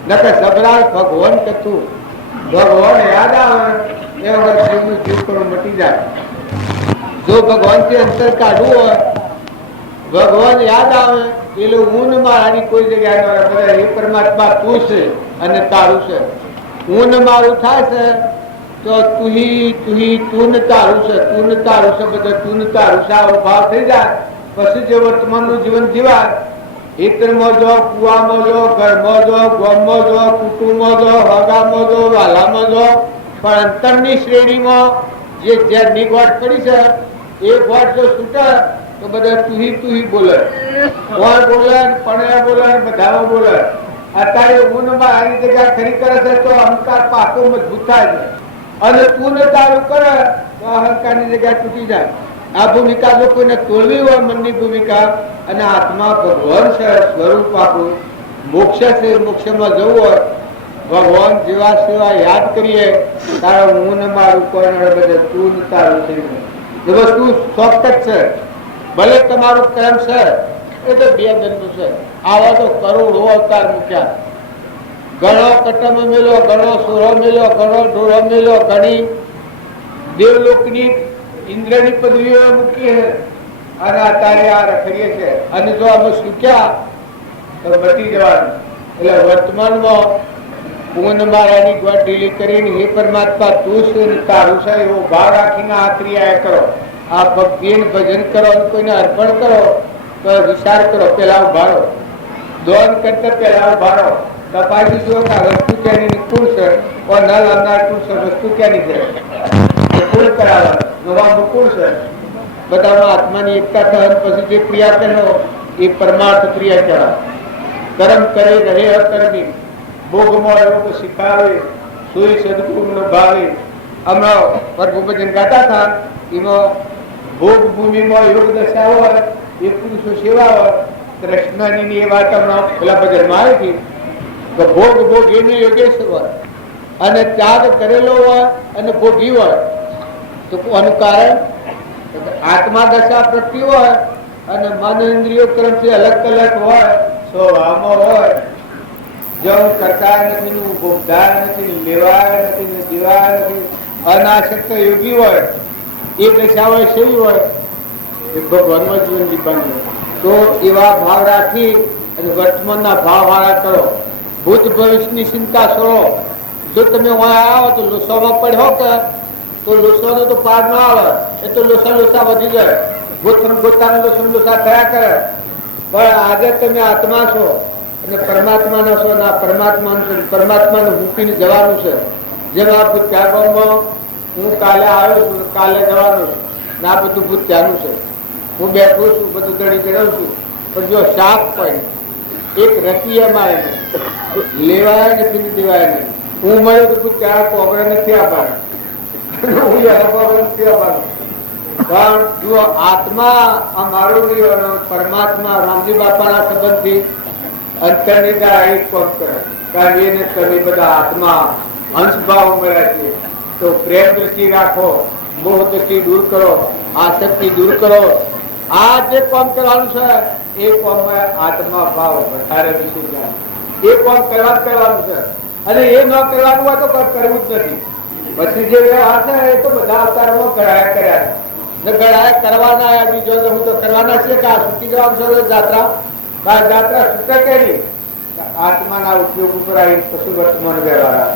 નકે જબરાલ ભગવાન કતું ભગવાન યાદ આવે એ વખત જીવનું જીવ પણ મટી જાય. જો ભગવાન થી અંતર કાઢવું હોય, ભગવાન યાદ આવે એટલે હું ને મારાની કોઈ જગ્યાએ એ પરમાત્મા તું છે અને તારું છે. હું ને મારું થાય છે તો તું ને તારું છે, તું ને તારું છે, બધા તું ને તારું છે આવો ભાવ થઈ જાય. પછી જે વર્તમાનનું જીવન જીવાય હિતરમાં જો, કુવામાં જો, ઘરમાં જો, ગામમાં જો, કુટુંબમાં જો, હગામાં જો, વાલામાં જો, પણ અંતરની શ્રેણીમાં જે જ્યારની ગોઠ પડી છે એ ગોઠ જો છૂટે તો બધા તુહી બોલે, કોણ બોલે, પણ બોલે, બધા બોલે. અત્યારે ઊનમાં આની જગ્યા ખરી કરે છે તો અહંકાર પાકો મજબૂત થાય છે, અને તું ને તારું કરે તો અહંકારની જગ્યા તૂટી જાય. આ ભૂમિકા જો કોઈને તોડવી હોય, મનની ભૂમિકા, અને આત્મા ભગવાન છે, સ્વરૂપ આપણું મોક્ષ છે, મોક્ષમાં જવું હોય, ભગવાન જેવા સેવા યાદ કરીએ, તારો હું ને મારું કોઈ બધે તું ને તારું થઈ ગયું. એ વસ્તુ શોર્ટકટ છે. ભલે તમારું કર્મ છે એ તો બે જન્મ છે, આવા તો કરોડો અવતાર મૂક્યા, ઘણો કટમ મેલ્યો, ઘણો સોરો મેલ્યો, ઘણો ઢોળો મેલ્યો, ઘણી દેવલોકની ઇન્દ્રની પદવીઓ મૂકી છે, અને અત્યારે આ રખડીએ છે. અને જો અમે શીખ્યા તો બચી જવાનું. એટલે વર્તમાનમાં પૂન મારાની ગોળ ઢીલી કરીને હે પરમાત્મા તું શું તારું છે એવો ભાવ રાખીને આ ક્રિયા કરો. આ ભક્તિને ભજન કરો, કોઈને અર્પણ કરો તો વિચાર કરો, પેલા ઉભારો, દોન કરતા પેલા ઉભારો, તપાસી જુઓ કે વસ્તુ ક્યાંની નિકુળ છે, ન લાવનાર કુળ છે, વસ્તુ ક્યાંની છે, નિકુળ કરાવવાનું, નવા મુકુળ છે. બધામાં આત્માની એકતા થાય પછી જે ક્રિયા કરો એ પરમાર્થ ક્રિયા કહેવાય. કર્મ કરે રહે અકર્મી, ભોગમાં યોગ શીખાવે, સુઈ સદગુરુનો ભાવે. હમણાં પ્રભુ ભજન ગાતા હતા, એમાં ભોગ ભૂમિમાં યોગ દશા હોય એ પુરુષો સેવા હોય. કૃષ્ણની એ વાત હમણાં પેલા ભજનમાં આવી હતી કે ભોગ એને યોગેશ્વર હોય, અને ત્યાગ કરેલો હોય અને ભોગી હોય તો આનું કારણ આત્મા દશા પ્રતિ હોય અને મન ઇન્દ્રિયો ક્રમથી અલગ અલગ હોય, સ્વભાવમાં હોય. જો કરતા નથી, ભોગદાર નથી, લેવાય નથી, જીવાય નથી, અનાશક્ત યોગી હોય, એ દશા હોય સેવી હોય એ ભગવાનમાં જીવન જીવવાનું. તો એવા ભાવ રાખી અને વર્તમાનના ભાવ વાળા કરો. ભૂત ભવિષ્યની ચિંતા છોડો. જો તમે આવો તો લોસામાં પડ્યો કે તો લોસાનો તો પાર ના આવે, એ તો લોસા વધી જાય, પોતાનું લોસા થયા કરે. પણ આજે તમે આત્મા છો અને પરમાત્માનો છો, ના પરમાત્માનું છે, પરમાત્માને મૂકીને જવાનું છે. જેમ આ ભૂત ત્યાગમાં હું કાલે આવ્યો છું, કાલે જવાનું છું, ના બધું ભૂત ત્યાંનું છે. હું બેઠો છું, બધું દડી ગળું છું, પણ જો શાક પણ એક રતી એમાં લેવાય નથી, દેવાય નહીં. હું મળ્યો તો ત્યાં કોગળે નથી આપવાનું, હું નથી આપવાનું. પણ જો આત્મા અમારો પરમાત્મા રામજી બાપાના સંબંધથી અંતરની દ્વારા એક કામ કરે, કારણ એને તમે બધા આત્મા અંશભાવ મળ્યા છે. તો પ્રેમ દ્રષ્ટિ રાખો, મોહ દ્રષ્ટિ દૂર કરો, આસક્તિ દૂર કરો. આ જે કામ કરવાનું છે એ કામમાં આત્મા ભાવ વધારે વિશે જાય. એ કામ કરવાનું છે, અને એ ન કરવાનું હોય તો કરવું જ નથી. પછી જે વ્યવહાર છે એ તો બધા અવતારમાં ગળાયા કર્યા ને ગળાયા કરવાના. બીજો હું તો કરવાના છે કે આ છૂટી જવાનું છે જાત્રા, જાત્રા છૂટે કે નહીં. આત્માના ઉપયોગ ઉપર આવી પશુ વર્તમાન વ્યવહાર,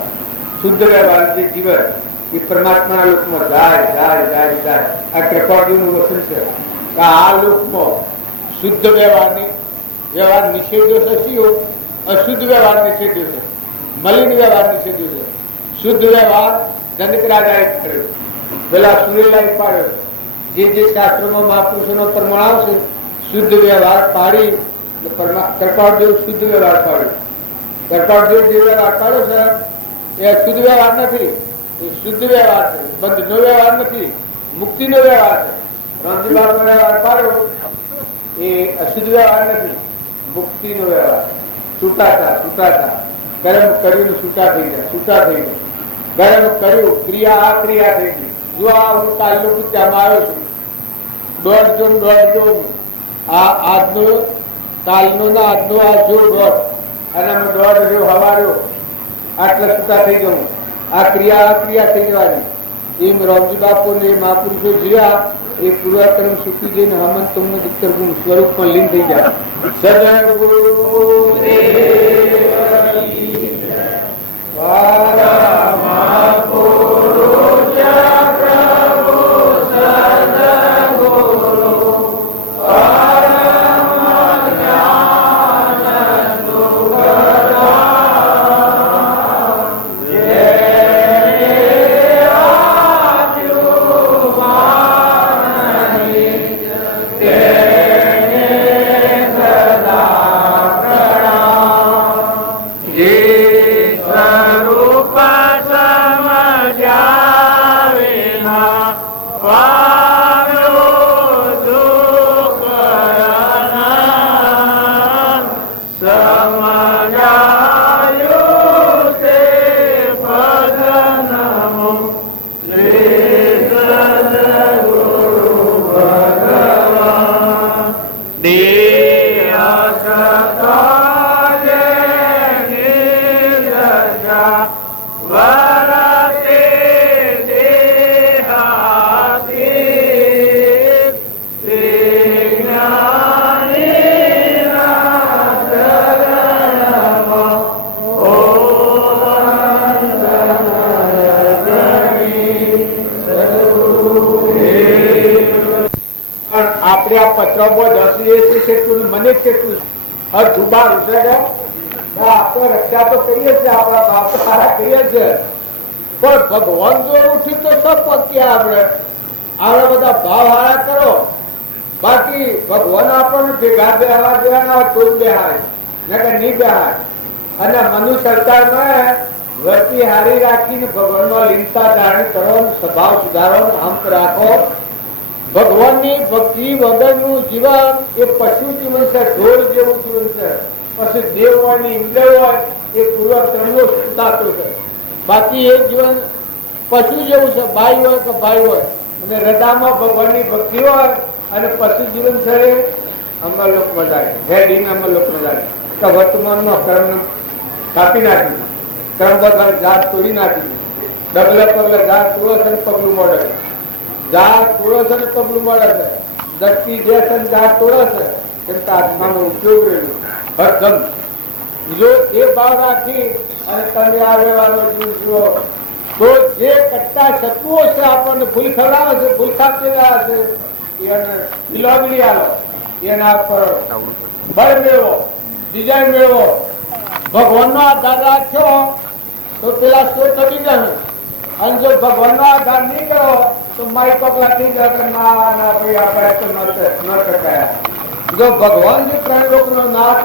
શુદ્ધ વ્યવહાર જે જીવન એ પરમાત્માના લોકમાં જાય જાય જાય જાય. આ કૃપાળુનું વચન છે કે આ લોકમાં શુદ્ધ વ્યવહાર નિષેધ્યો છે. શું અશુદ્ધ વ્યવહાર નિષેધ્યો છે, મલિન વ્યવહાર નિષેધ્યો છે. શુદ્ધ વ્યવહાર જનક રાજાએ કર્યો, પેલા સુરેલાએ પાડ્યો. જે શાસ્ત્રોમાં મહાપુરુષોનો પ્રમાણ આવશે શુદ્ધ વ્યવહાર પાડી કૃપાળદેવ શુદ્ધ વ્યવહાર પાડ્યો. કૃપાળદેવ જે વ્યવહાર પાડ્યો છે એ અશુદ્ધ વ્યવહાર નથી, એ શુદ્ધ વ્યવહાર છે. બંધનો વ્યવહાર નથી, મુક્તિનો વ્યવહાર છે. રામજી બાપાનો વ્યવહાર પાડ્યો એ અશુદ્ધ વ્યવહાર નથી, મુક્તિનો વ્યવહાર. છૂટાતા કર્મ કર્યું છૂટા થઈ ગયા. કર્મ કર્યું, ક્રિયા આ ક્રિયા થઈ ગઈ. જો આ હું કાલનો પૂછ્યામાં આવ્યો છું, દોઢ આ આજનો કાલનો ના આજનો આ જો દોઢ, અને દોઢ રહ્યો હવાર્યો, આટલા છૂટા થઈ ગયું. આ ક્રિયા થઈ જવાની. એમ રામજી બાપુ ને મહાપુરુષો જીવ્યા એ પૂર્વક્રમ સુખી જઈને હમન તમને દીકર ગુણ સ્વરૂપમાં લીન થઈ જાય. સદગુરુ આપણે આ પત્રમાં 10 છે કેટલું મને કેટલું જુબાર આપણે રક્ષા તો કરીએ છીએ, આપણા ભાવ તો સારા કરીએ છીએ, પણ ભગવાન જો ઉઠી તો સબ પક્યા આપણે બધા ભાવ હારા કરો. બાકી ભગવાન આપણને ભેગા બેહવા દેવાના હોય તો જ બેહાય, નકર નહીં બેહાય. અને મનુષ્ય સરકારમાં વર્તી હારી રાખીને ભગવાનમાં લીનતા ધારણ કરો, સ્વભાવ સુધારો, આમ રાખો. ભગવાનની ભક્તિ વગરનું જીવન એ પશુ જીવન છે, ઢોર જેવું જીવન છે. પછી દેવ હોય ને ઇન્દ્ર હોય એ પૂર્વક્રમનો સુતાતો છે. બાકી એ જીવન પશુ જેવું છે, ભાઈ હોય કે ભાઈ હોય. અને હૃદયમાં ભગવાનની ભક્તિ હોય અને પશુ જીવન છે અમરલોકમાં જાય, હેડીને અમરલોકમાં જાય. તો વર્તમાનનો કર્મ કાપી નાખ્યું, કર્મ વગર જાત તોડી નાખી, ડગલે પગલે જાત તોડો છે, પગલું મળે છે, જાત તોડો છે ને પગલું મળે છે. દસતી જે છે જાત તોડે છે, તેમ આત્માનો ઉપયોગ રહ્યો હરદમ. જો એ ભાવ રાખી અને તમે આ વ્યવહારનો જીવ જુઓ તો જે કટ્ટા શત્રુઓ છે આપણને ભૂલ ખવડાવે છે, ભૂલ ખાતી રહ્યા છે, એને વિલોગડી આલો, એના પર બળ મેળવો, વિજય મેળવો. ભગવાનનો આધાર રાખ્યો તો પેલા સો ટકી જશે. અને જો ભગવાનનો આધાર નહીં કરો તો મારી પગલા થઈ જાય કે ના ના ભાઈ આપણે તો ન ટકાયા. જો ભગવાન જે ત્રણ લોકનો નાથ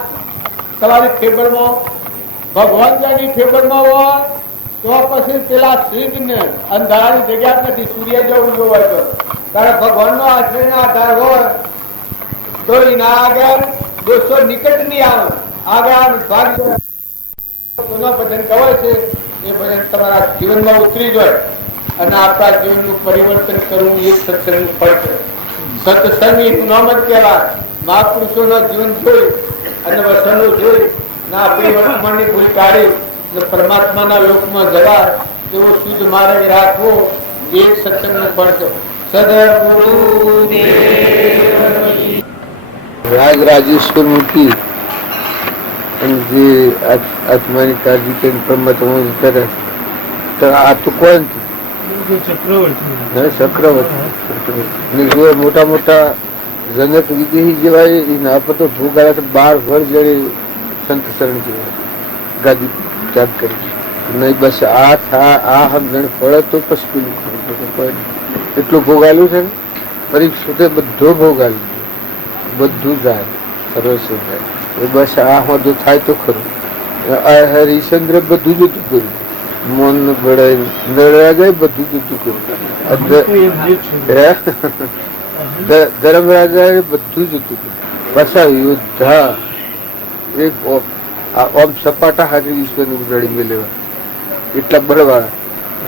તમારી ફેવરમાં, ભગવાન જેની ફેવરમાં હોય તો પછી પેલા સિંહને અંધારાની જગ્યા નથી, સૂર્ય જેવું જોવા તો. કારણ ભગવાનનો આશ્રયનો આધાર હોય તો એના આગળ દોષો નિકટ નહીં આવે, આગળ ભાગ ભજન કહેવાય છે. એ ભજન તમારા જીવનમાં ઉતરી જાય અને આપણા જીવનનું પરિવર્તન કરવું એ સત્સંગનું ફળ છે. સત્સંગ એનું નામ જ કહેવાય. મહાપુરુષોના જીવન જોઈ અને વસનો જોઈ ના આપણી વર્તમાનની ભૂલ કાઢી પરમાત્માના લોકમાં જવા એવો શુદ્ધ માર્ગ રાખવો એ સત્સંગનું ફળ છે. રાગ રાજેશ્વર મૂકી અને જે આત્માની કાળજી કરીને પરમાત્મા કરે તો આ તો કોણ ચક્રવર્તી મોટા મોટા જનક વિદેહી જેવા એના પર તો ભોગાડા તો 12 વર્ષ જડે સંત શરણ જેવા ગાદી ત્યાગ કરી નહીં. બસ આ સમજણ પડે તો પછી એટલું ભોગાલું છે ને પરીક્ષા બધો ભોગાલું, બધું જાય સર્વસ્વ જાય. બસ આ હોદો થાય તો ખરું. હરિશ્ચંદ્ર બધું જ હતું કર્યું, મન બળાય નડવા જાય બધું જ હતું કર્યું. ધર્મરાજાએ બધું જ હતું કર્યું. પાછા યોદ્ધા એક ઓમ સપાટા હાજર ઈશ્વરને ઉડાડી મેળવા એટલા બળવાળા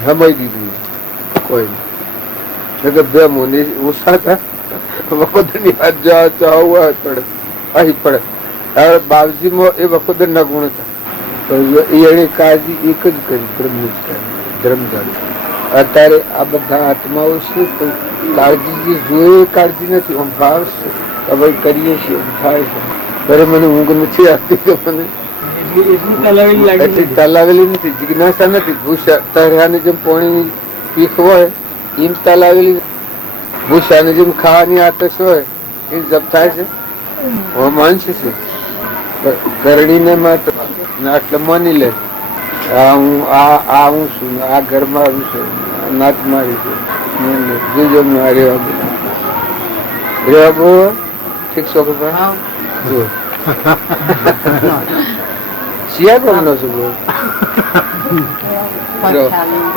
સમય દીધું કોઈ બે મોને ઓછા હતા. વખોદરની હાથ જવા તો આવું પડે અહીં પડે. હવે બાવજીમાં એ વખોદરના ગુણ હતા, એને કાળજી એક જ કરી ધર્મદારી. અત્યારે આ બધા આત્માઓ છે પણ કાળજી જે જોઈએ કાળજી નથી, આમ ભાવ છે હવે કરીએ છીએ થાય છે. અરે મને ઊંઘ નથી આવતી તો મને તલાવેલી નથી, જિજ્ઞાસા નથી. તર્યાની જેમ પોણીની પીખ હોય એમ તલાવેલી, ભૂસાની જેમ ખાવાની આતશ હોય એ જપ થાય છે. માનસ છે કરણીને માટે એટલે માની લે આ હું છું, આ ઘરમાં આવ્યું છે, નાચ મારી છે, જોજો રેવા બહુ ઠીક છો જો શિયા કોમ નો છું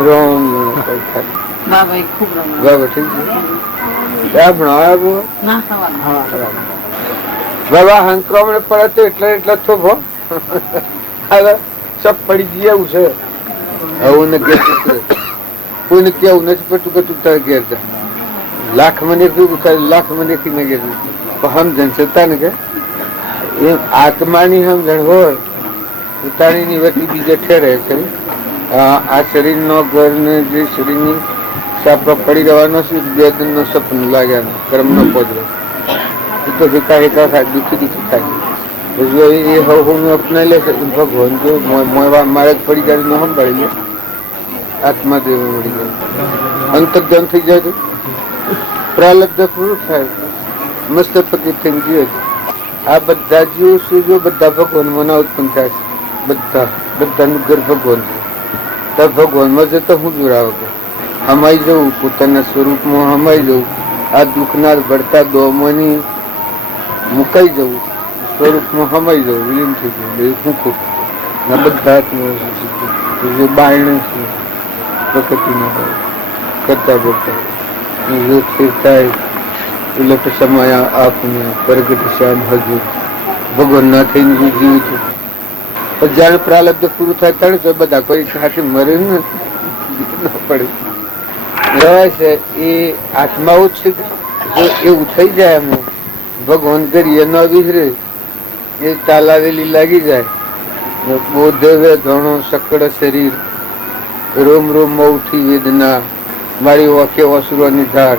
રોમ બાબા ઠીક છે ભણાવ્યા બાબા હંક્રમણ પડે તો એટલે થોભો હવે સબ પડી જઈએ એવું છે. આવું ને ઘેર કોઈને કેવું નથી પડતું કે તું તારે ઘેર જા લાખ મને લાખ મને ને ઘેર સમજણ છતાં ને કે એમ આત્માની સમજણ હોય પોતાની વટી બીજે ઠેરે છે. આ શરીરનો ઘર ને જે શરીરની સાપડો પડી રહેવાનો છે બેદનનો સપનું લાગ્યા કર્મનો પોદરો એ તો એકા થાય દુઃખી થાય. જો એ હું અપનાવી લેશે ભગવાન જો મારે પડી જાય ન સંભાળી લે આત્માદેવ મળી જાય અંતર્ધ્યાન થઈ જાય તો પ્રાલબ્ધ પૂરું થાય. મસ્તપતિ થઈને જીવે છે. આ બધા જીવો શું જો બધા ભગવાનમાં ના ઉત્પન્ન થાય છે. બધાનું ઘર ભગવાન છે. તો ભગવાનમાં જતો હું જોડાવ હમાઈ જવું, પોતાના સ્વરૂપમાં હમાઈ જવું, આ દુઃખના ભરતા દોમોની મુકાઈ જવું, સ્વરૂપમાં હમાઈ જવું, વિલીન થઈ જવું, શું ખોટું બધા બાયણે છે પ્રકૃતિના કરતા કરતા જો સ્થિરતા એટલે તો સમય આપને પ્રગટ શ્યામ હજુ ભગવાન ના થઈને હું જીવું છું. પણ જયારે પ્રાલબ્ધ પૂરું થાય ત્યારે તો બધા કોઈ સાથે મરે ન પડે રહેવાય છે. એ આત્માઓ છે. જો એવું થઈ જાય એમાં ભગવાન કરીએ ન વિસરે, એ તાલાવેલી લાગી જાય, બોધવે ઘણો સકળ શરીર, રોમ રોમ ઉઠી વેદના, મારી ઓખે અસુરોની ધાર,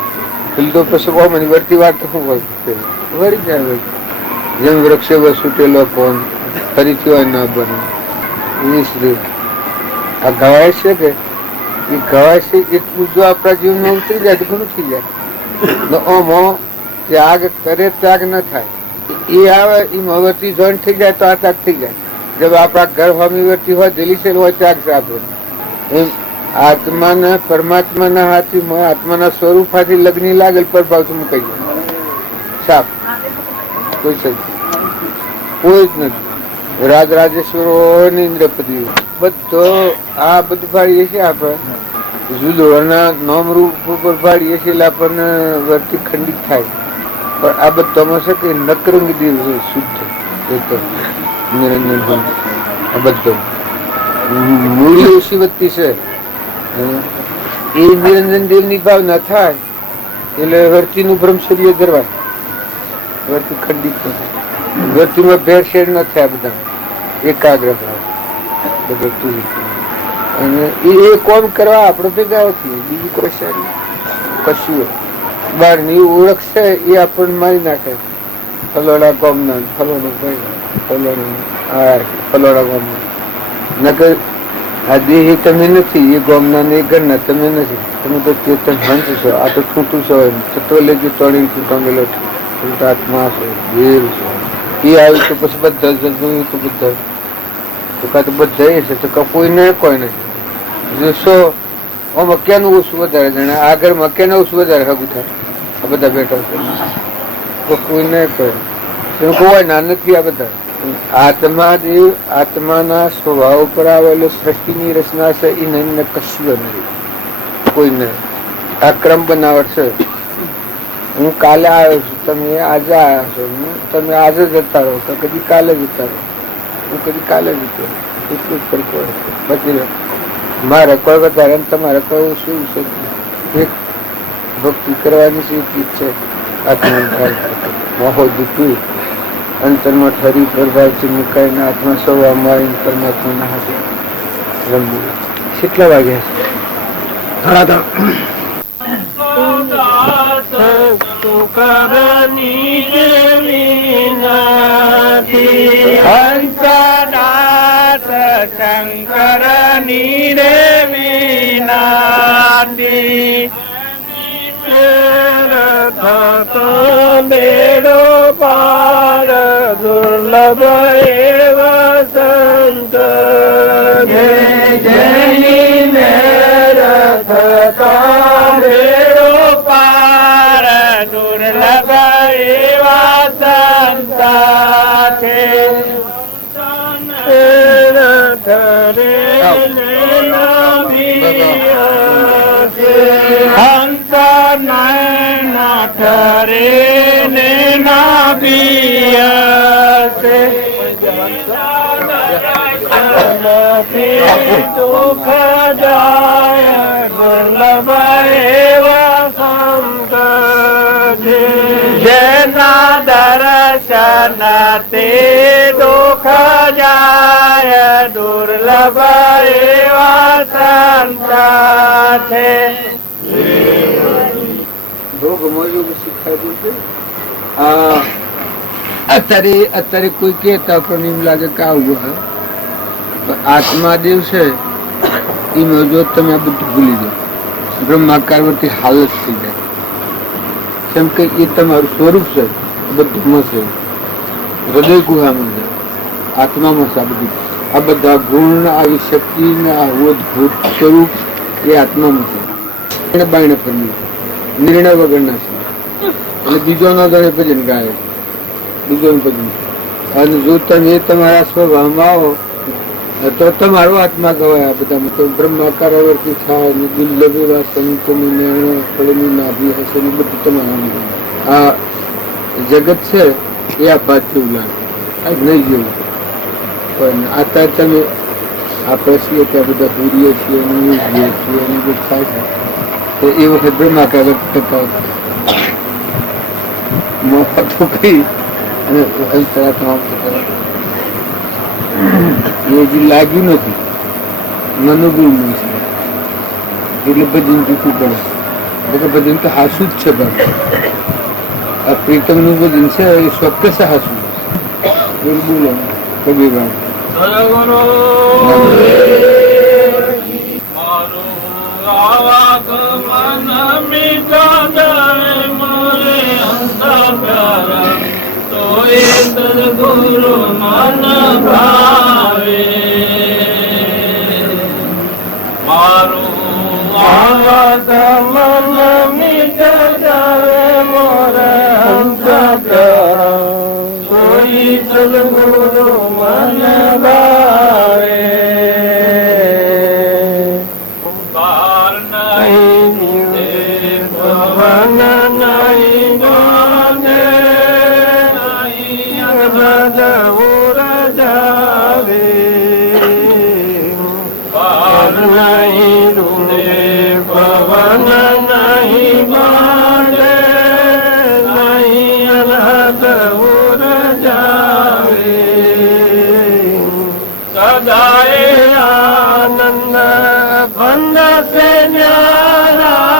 તો પછી મને વળતી વાત શું વળી જાય. જેમ વૃક્ષે વસુટેલો કોણ ફરીથી હોય ના બને વિસરે. આ ગવાય છે કે એ ગવાય છે એટલું જો આપણા જીવનમાં ઉતરી જાય તો ઘણું થઈ જાય. ઓમો ત્યાગ કરે ત્યાગ ન થાય. એ આવે એમાં વર્તી જોઈન્ટ થઈ જાય તો આ ત્યાગ થઈ જાય. જબ આપણા ઘર હોમી વર્તી હોય દિલીસેલ હોય ત્યાગ છે આપણો. એમ આત્માના પરમાત્માના હાથીમાં આત્માના સ્વરૂપ હાથી લગ્ન લાગેલ પ્રભાવ તો મુકાઈ જાય સાપ કોઈ સજ કોઈ જ નથી. રાજ રાજેશ્વરો ને ઇન્દ્રપતિ બધો આ બધું ભાડીએ છીએ આપણે જુદોના નોમ રૂપ ઉપર ભાડીએ છીએ એટલે આપણને વર્તી ખંડિત થાય. પણ આ બધામાં છે કે નકરંગ દેવ છે શુદ્ધ નિરંજન આ બધો મૂળ ઓછી વત્તી છે. એ નિરંજન દેવ ની ભાવના થાય એટલે વર્તી નું બ્રહ્મચર્ય ધરવાય, વર્તી ખંડિત ન થાય, વર્તીમાં ભેળસેળ ન થાય, બધા એકાગ્ર થાય બધું. અને એ કોમ કરવા આપણે ભેગા છીએ, બીજી કોઈ સારી કશું બહારની ઓળખ છે એ આપણને મારી નાખે. ફલોડા ગામના ફલોડો ભાઈ ફલોડા ગામના નકર આ દેહી તમે નથી, એ ગામના ને એ ઘરના તમે નથી. તમે તો ચેતન હંસ છો, આ તો છૂટું છો. છતો લેજો તોડી ટંગેલો છે, આત્મા છો, દેવ છો. એ આવ્યું તો પછી બધા જોયું તો બધા તો કાં તો બધા એ છે તો કોઈ નહીં કોઈ નહીં જોશો. આમાં ક્યાંનું ઓછું વધારે જાણે, આગળમાં ક્યાંનું ઓછું વધારે હગું થાય. આ બધા બેઠા છે તો કોઈ નહીં કોઈ કોઈ ના નથી. આ બધા આત્મા દેવ આત્માના સ્વભાવ પર આવેલો સૃષ્ટિની રચના છે. એ નહીં કશું નથી કોઈ નહીં. આ ક્રમ બનાવટ છે. હું કાલે આવ્યો છું, તમે આજે આવ્યા છો, તમે આજે જતા રહો તો કદી કાલે જતા રહો, હું કદી કાલે જતો રહો. એટલું જ ફરક હોય. પછી મારે કોઈ વધારે તમારે કોઈ શું છે. એક ભક્તિ કરવાની છે એટલી જ છે. આત્મા મોહો દીકરી અંતરમાં ઠરી પ્રભાવથી મુકાઈને આત્મા સવા મારીને પરમાત્માના હાથે રમવું. કેટલા વાગ્યા છે? હંસનાથ શંકર નીરે વિનાતી થતો બેડો પાર દુર્લભ એવ સંત જયની મેર થતો બેડો પાર દુર્લભ એવા સંતા છે. હંસ નાથ રે ને નાભિયસે દુઃખ જાય દુર્લભ એવા સંત જેના દર્શન તે દુઃખ જાય દુર્લભ એવા સંત છે. અત્યારે કોઈ કહેતા પણ એમ લાગે કે આવું આત્માદેવ છે એમાં જો તમે આ બધું ભૂલી જાઓ, બ્રહ્માકાર વતી હાલત થઈ જાય. કેમ કે એ તમારું સ્વરૂપ છે. બધું છે, હૃદય ગુહામાં છે, આત્મામાં છે. આ બધા ગુણ, આવી શક્તિ ને આ અદભુત સ્વરૂપ એ આત્મામાં છે. બાયણે ફરવી નિર્ણય વગરના છે. અને બીજો નો ગણે ભજન ગાય, બીજો ભજન. અને જો તમે તમારા સ્વભાવમાં આવો તો તમારો આત્મા ગવાય. બધા તો બ્રહ્માકાર વર્તી થાય ને દુર્લભ એવા સંતોની નિર્ણય ફળની નાભી હશે ને બધું તમારા. આ જગત છે એ આ ભાત જેવું લાગે, આ નહીં જેવું. પણ આતા તમે આપણે છીએ ત્યાં બધા ભૂરીએ છીએ અને ઉજવીએ છીએ અને બધું થાય છે. તો એ વખત બ્રહ્માકાર થતા મોફતો કરી અને અંતરાત્મા એ હજી લાગ્યું નથી, મનોગુણ નહીં છે. એટલે ભજન ચૂકવું પડે. ભજન તો હાસું જ છે. પણ આ પ્રીતમ નું ભજન છે એ ચોક્કસ હાસું. બોલો કબીર સદગુરુ મન ભાવે મારું આવત મન મિટ જાવે મોર અંતર સોઈ સદગુરુ મન ભાવે બાર નહીં પવન નહીં ગોંધે ઉર જાવે બાર નહીં રૂડે પવન નહીં બાંધે નહીં અનહદ ઉર જાવે સદાય આનંદ બંધ સે ન્યારા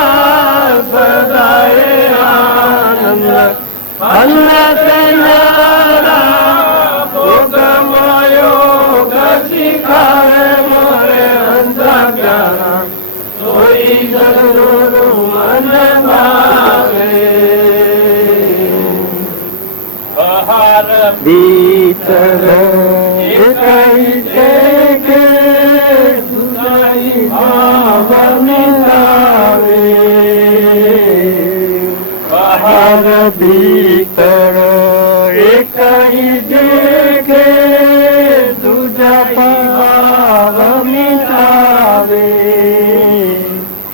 સદાય આનંદ બંધ સે ન્યારા ભોગમયો શીખાવે મોરે અંધા પ્યારા સોઈ સદગુરુ મન ભાવે બહાર ભીતર કઈ દેખે સુનાઈ ભાવ મિલાવે બહાર ભીતર કઈ દેખે દુજા ભાવ મિલાવે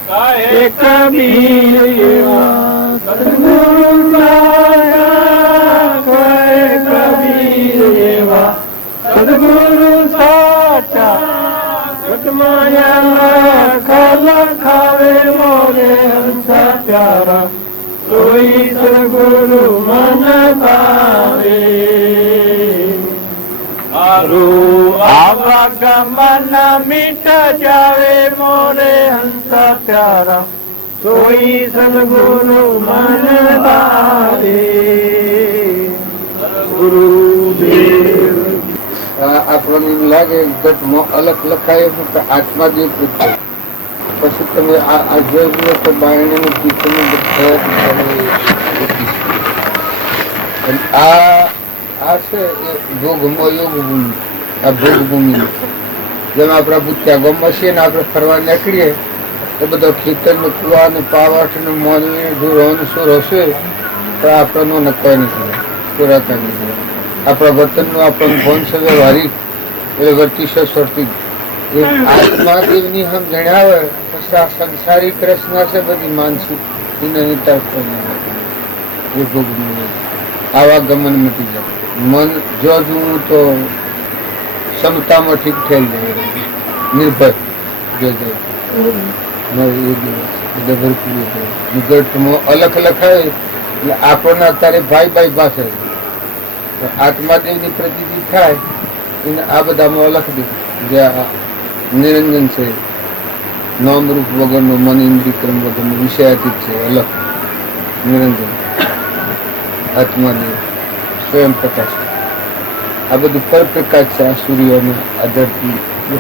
કાય કબીર સદગુરુ સદગુરુ સાચા ઘટમાયા ખલ ખાવે મોરે હંસા પ્યારા સોઈ સદગુરુ મન ભાવે મારું આવાગમન મિટ જાવે મોરે હંસા પ્યારા સોઈ સદગુરુ મન ભાવે ગુરુદેવ. આપણને એમ લાગે ઘટમાં અલગ લખાય તો આત્મા જે પૂછે. પછી તમે આ જોઈ તો બાયણે પીછે આ છે એ ભોગમાં યોગ ભૂમિ. આ ભોગ ભૂમિ જેમ આપણા ભૂત્યા ગામમાં છીએ ને આપણે ફરવા નીકળીએ તો બધા ખેતર ને કુવા ને પાવઠ ને મોનવી જો રોન સુર હશે તો આપણને નકવાય નથી પુરાતા નથી. આપણા વતનનું આપણને ભોન છે વ્યવહારિક એટલે વર્તી સરતી આત્મા દેવની હમ જણાવે પછી આ સંસારિક રચના છે બધી માનસિક એને તરફ એ ભોગનું આવાગમન મટી જાય. મન જો જોવું તો ક્ષમતામાં ઠીક થઈ જાય, નિર્ભર જો જાય અલગ લખાય એટલે આપણને અત્યારે ભાઈ ભાઈ પાસે આત્માદેવની પ્રતિતિ થાય એને આ બધામાં અલગ દે જે નિરંજન છે, નામરૂપ વગરનો મન ઇન્દ્રિક્રમ વગરનો વિષયાતીત છે. અલગ નિરંજન આત્માદેવ સ્વયં પ્રકાશ. આ બધું પરપ્રકાશ છે. આ સૂર્યને આ ધરતી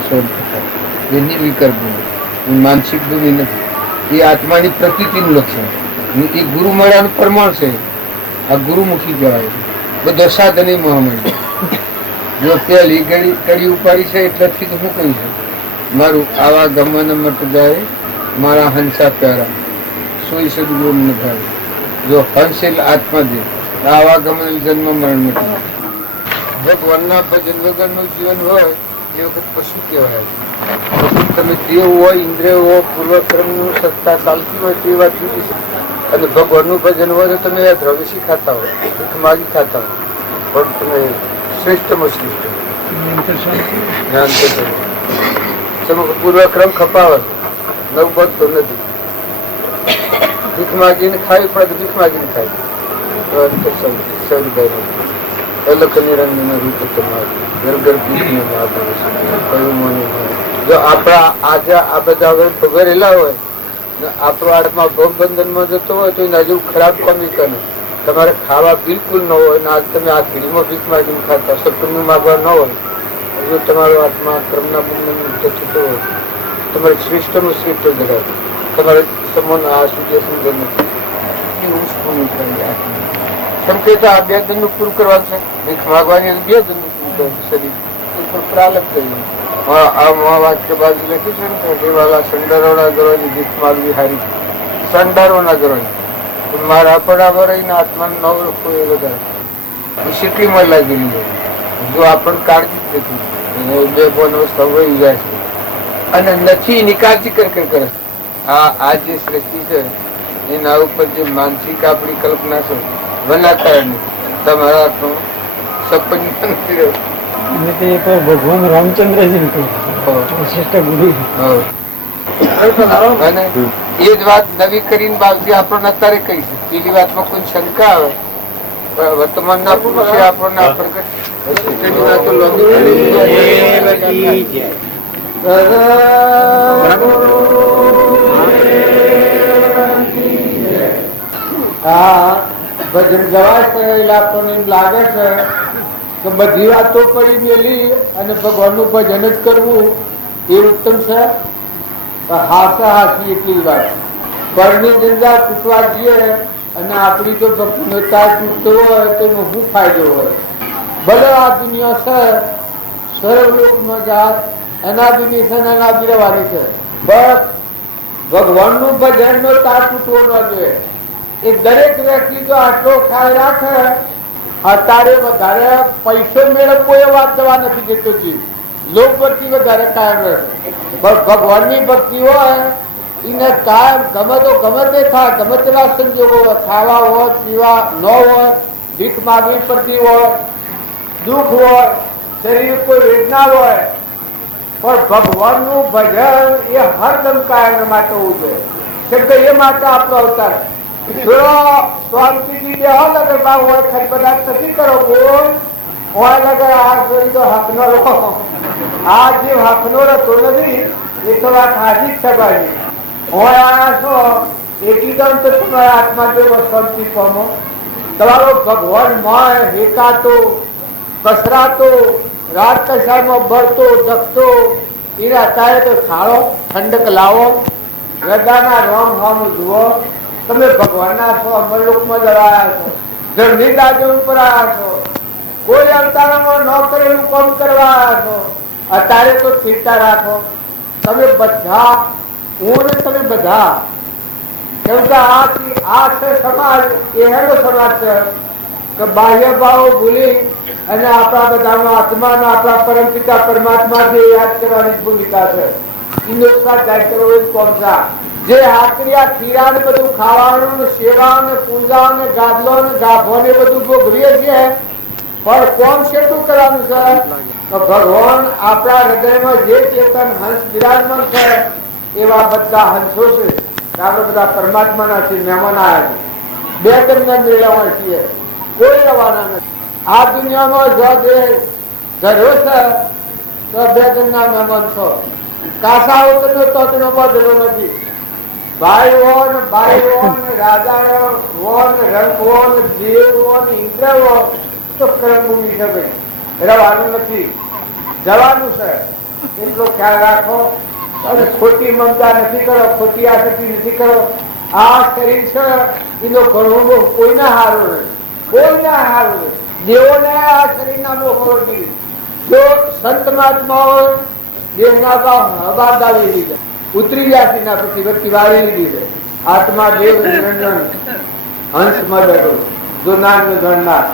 સ્વયં પ્રકાશ એ નિર્વિકર ભૂમિ, માનસિક ભૂમિ નથી. એ આત્માની પ્રકૃતિનું લક્ષણ. એ ગુરુ મળ્યાનું પ્રમાણ છે આ ગુરુમુખી કહેવાય છે. બધો સાધન મોહમ્મદ. જો પેલી કડી ઉપાડી છે એટલાથી તો હું કહ્યું છું મારું આવા ગમન મત જાય મારા હંસા પ્યારા સોઈ સદગુરુ મને ભાવે. જો હંસેલ આત્મા દે આવા ગમન જન્મ મરણ નથી. ભગવાનના ભજન વગરનું જીવન હોય એ વખત પશુ કહેવાય. પછી તમે દેવ હોય ઇન્દ્રિય હોય પૂર્વક્રમનું સત્તા ચાલતી હોય તે વાત જુદી છે. અને ભગવાનનું ભજન હોય તો તમે દ્રવ્યસી ખાતા હોય ભીખ માગી ખાતા હોય પણ તમે શ્રેષ્ઠમાં શ્રેષ્ઠ પૂર્વક્રમ ખપાવે નવ બધતો નથી. ભીખ માગીને ખાવી પડે ભીખ માગીને ખાય. અલખ નિરંજન રૂપ તમારું ઘર ઘર ભીખને કયું મને જો આપણા આજે આ બધા ભોગવેલા હોય આપણો આત્મા ભોગ બંધનમાં જતો હોય તો એના જેવું ખરાબ કામી કરે. તમારે ખાવા બિલકુલ ન હોય ને આજ તમે આ ઘીમાં ભીખ માગીને ખાતા સત્પુણ્ય માગવા ન હોય જો તમારો આત્મા ક્રમના બંધન મુક્ત થતો હોય તમારે શ્રેષ્ઠનું શ્રેષ્ઠ જગાય. તમારે સમોન આ સૂર્ય સુંદર નથી. સંકેત આ બે ધનનું પૂરું કરવાનું છે. ભીખ માગવાની બે ધનનું પૂરું કરવાનું શરીર ઉપર પ્રાલપ થયું. આ વાક્ય બાજુ લખ્યું છે ને દેવાલા સંડારો ના કરવાની ભીખ માગવી હારી સંડારો ના કરવાની. મારા પડાવા રહીને આત્માને ન ઓળખો એ બધા શીટલીમાં લાગેલી હોય. જો આપણને કાળજી જ નથી બે બોન વહી જાય છે અને નથી એની કાળજી કરે. આ જે સૃષ્ટિ છે એના ઉપર જે માનસિક આપણી કલ્પના છે વનાકારની તમારા હાથમાં સપન નથી રહ્યું. ભગવાન રામચંદ્રજી અને એ જ વાત નવી કરીને બાબતી આપણને અત્યારે કહી છે. પેલી વાતમાં કોઈ શંકા આવે વર્તમાનના પુરુષે આપણને ભજન ગવાય કરેલા આપણને લાગે છે કે બધી વાતો પડી મેલી અને ભગવાનનું ભજન જ કરવું એ ઉત્તમ છે. હાસી એટલી વાત પરની જંજાળ તૂટવા જઈએ અને આપણી જો ભક્તિનો તાર તૂટતો હોય તેનો શું ફાયદો હોય. ભલે આ દુનિયા છે સર્વલોકમાં જાત અનાદિની છે અનાદિ રહેવાની છે બસ ભગવાનનું ભજનનો તાર તૂટવો ન જોઈએ. એ દરેક વ્યક્તિ જો આટલો ખ્યાલ રાખે અત્યારે વધારે પૈસો મેળવવો એ વાત જવા નથી દેતો જીવ લોક ભક્તિ વધારે કાયમ રહે. ભગવાનની ભક્તિ હોય એને કાયમ ગમે તો ગમે તે થાય ગમે તેવા સંજોગો હોય ખાવા હોય પીવા ન હોય ભીખ માગવી પડતી હોય દુઃખ હોય શરીર કોઈ વેદના હોય પણ ભગવાનનું ભજન એ હરદમ કાયમ માટે હોવું જોઈએ. કેમ કે એ માટે આપણો અવતાર શાંતિથી બેહો લગર બા હોય ખટપટાટ નથી કરો બોલ હોય લગર આ જોઈ તો હકનો રહો. આ જે હકનો રતો નથી એ તો વાત હાજી જ સભાની હોય આયા છો એકદમ તો તમારા આત્મા જેવો શાંતિ પામો. તમારો ભગવાન માય હેકાતો કસરાતો રાત કસામાં ભરતો જગતો એને અત્યારે તો ખાડો ઠંડક લાવો હૃદયના રોમ હોમ જુઓ. તમે ભગવાનના છો અમરલોકમાં જવાયા છો જમની દાદો ઉપર આવ્યા છો કોઈ અવતારમાં ન કરેલું કામ કરવા આવ્યા છો. અત્યારે તો ચિંતા રાખો તમે બધા હું ને તમે બધા કેમ કે આ છે સમાજ એનો સમાજ છે કે બાહ્ય ભાવો ભૂલી અને આપણા બધાનો આત્માનો આપણા પરમ પિતા પરમાત્મા જે યાદ કરવાની ભૂમિકા છે. ઇન્દોસ્તા જાય કરો એ કોમસા જે હાકરિયા ખીરા ને બધું ખાવાનું સેવા ને પૂજા ને ગાદલો ને ગાભો ને બધું ભોગવીએ છીએ પણ કોમ શેટું કરવાનું છે તો ભગવાન આપણા હૃદયમાં જે ચેતન હંસ બિરાજમાન છે એવા બધા હંસો છે આપણે બધા પરમાત્માના છીએ મહેમાન આવ્યા છે. બે દરમિયાન મેળવવા છીએ કોઈ રવાના નથી. આ દુનિયામાં જો જે ઘરો છે તો બે દરના મહેમાન છો. કાસા વગરનો તોતનો બદલો નથી. ભાઈ હો ને બાઈ હો ને રાજા હો ને રંગ હો ને દેવ હો ને ઇન્દ્ર હો તો કર્મભૂમિ છે ભાઈ રવાનું નથી જવાનું છે એટલો ખ્યાલ રાખો. અને ખોટી મમતા નથી કરો ખોટી આસક્તિ નથી કરો. આ શરીર છે એનો ઘણો કોઈને હારો નથી કોઈને હારું નહીં. દેવોને આ શરીરના મોહ વળગી. જો સંત મહાત્માઓ દેહના ભાવ હવા દાવી લીધા, ઉતરી ગયા છે, પછી વ્યક્તિ વાળી લીધી છે. આત્મા દેવ નિરંજન હંસમાં બેઠો છે, જોનાર ને ગણનાર,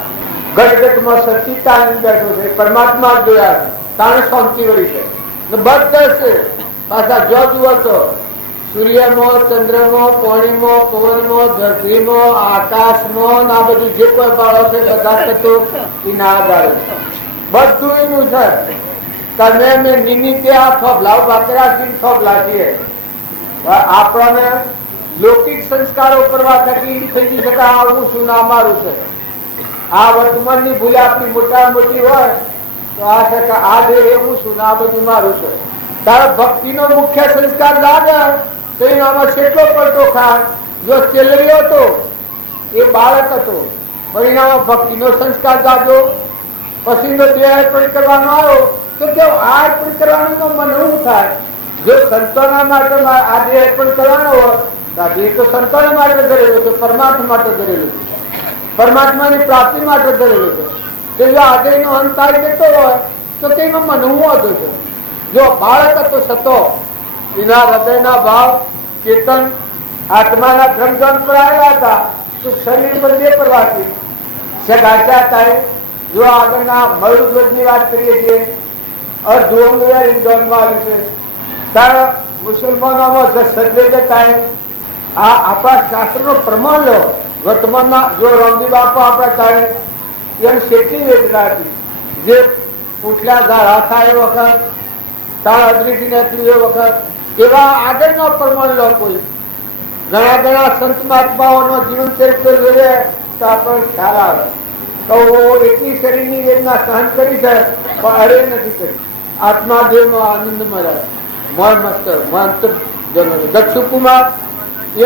ગટગટમાં સચિતાનંદ બેઠો છે, પરમાત્મા જોયા છે, તાણે શાંતિ વળી છે. બધા છે પાછા જો જુઓ તો સૂર્યમાં, ચંદ્રમાં, પાણીમાં, પવનમાં, ધરતીમાં, આકાશમાં, આ બધું જે કોઈ બાળો છે બધા તત્વો એના આધારે બધું એનું છે. તમે મેં નિમિત્તે આ થોભલાવ બાકરા થોભલા આપણને લૌકિક સંસ્કારો કરવા થકી થઈ શકે આવું શું ના મારું છે. આ વર્તમાનની ભૂલ આપણી મોટા મોટી હોય તો આ શકે આ દે એવું શું ના બધું મારું છે. તારા ભક્તિનો મુખ્ય સંસ્કાર લાગે તો એનામાં કેટલો પડતો ખાય. જો ચેલરીઓ હતો એ બાળક હતો, પરિણામ ભક્તિનો સંસ્કાર જાગ્યો, પછીનો દેહ અર્પણ કરવાનો આવ્યો તો કેવું આ અર્પણ કરવાનું તો મને શું થાય. જો સંતોના માટે આ દેહ અર્પણ કરવાનો હોય તો આ દેહ તો સંતોના માટે કરેલો છે, પરમાત્મા માટે કરેલું છે, પરમાત્માની પ્રાપ્તિ માટે કરેલું છે. જો આ દેહનો અંત આવી જતો હોય તો તેમાં મને શું હતો છે. જો બાળક હતો સતો, એના હૃદયના ભાવ ચેતન આત્માના ધ્રમધ્રમ પર આવેલા હતા તો શરીર પર બે પ્રવાસી સગાચા થાય. જો આગળના મયુરધ્વજની વાત કરીએ છીએ, અર્ધોંગમાં આવ્યું છે ત્યારે મુસલમાનોમાં સદવેદ થાય. આ આપણા શાસ્ત્રનો પ્રમાણ લો. વર્તમાનમાં જો રામજી બાપા આપણા થાય એમ શેઠી વેદના હતી, જે ઉઠલા ઝાડા થાય એ વખત તાળ અદરીથી નીકળ્યું એ વખત એવા આગળનો પ્રમાણ લો. કોઈ ઘણા ઘણા સંત મહાત્માઓનો જીવન ચરિત્ર જોઈએ તો આપણને ખ્યાલ આવે તો એટલી શરીરની વેદના સહન કરી છે પણ અરે નથી કરી. આત્મા દેવમાં આનંદ મળે, મન મસ્ત મન દક્ષુકુમાર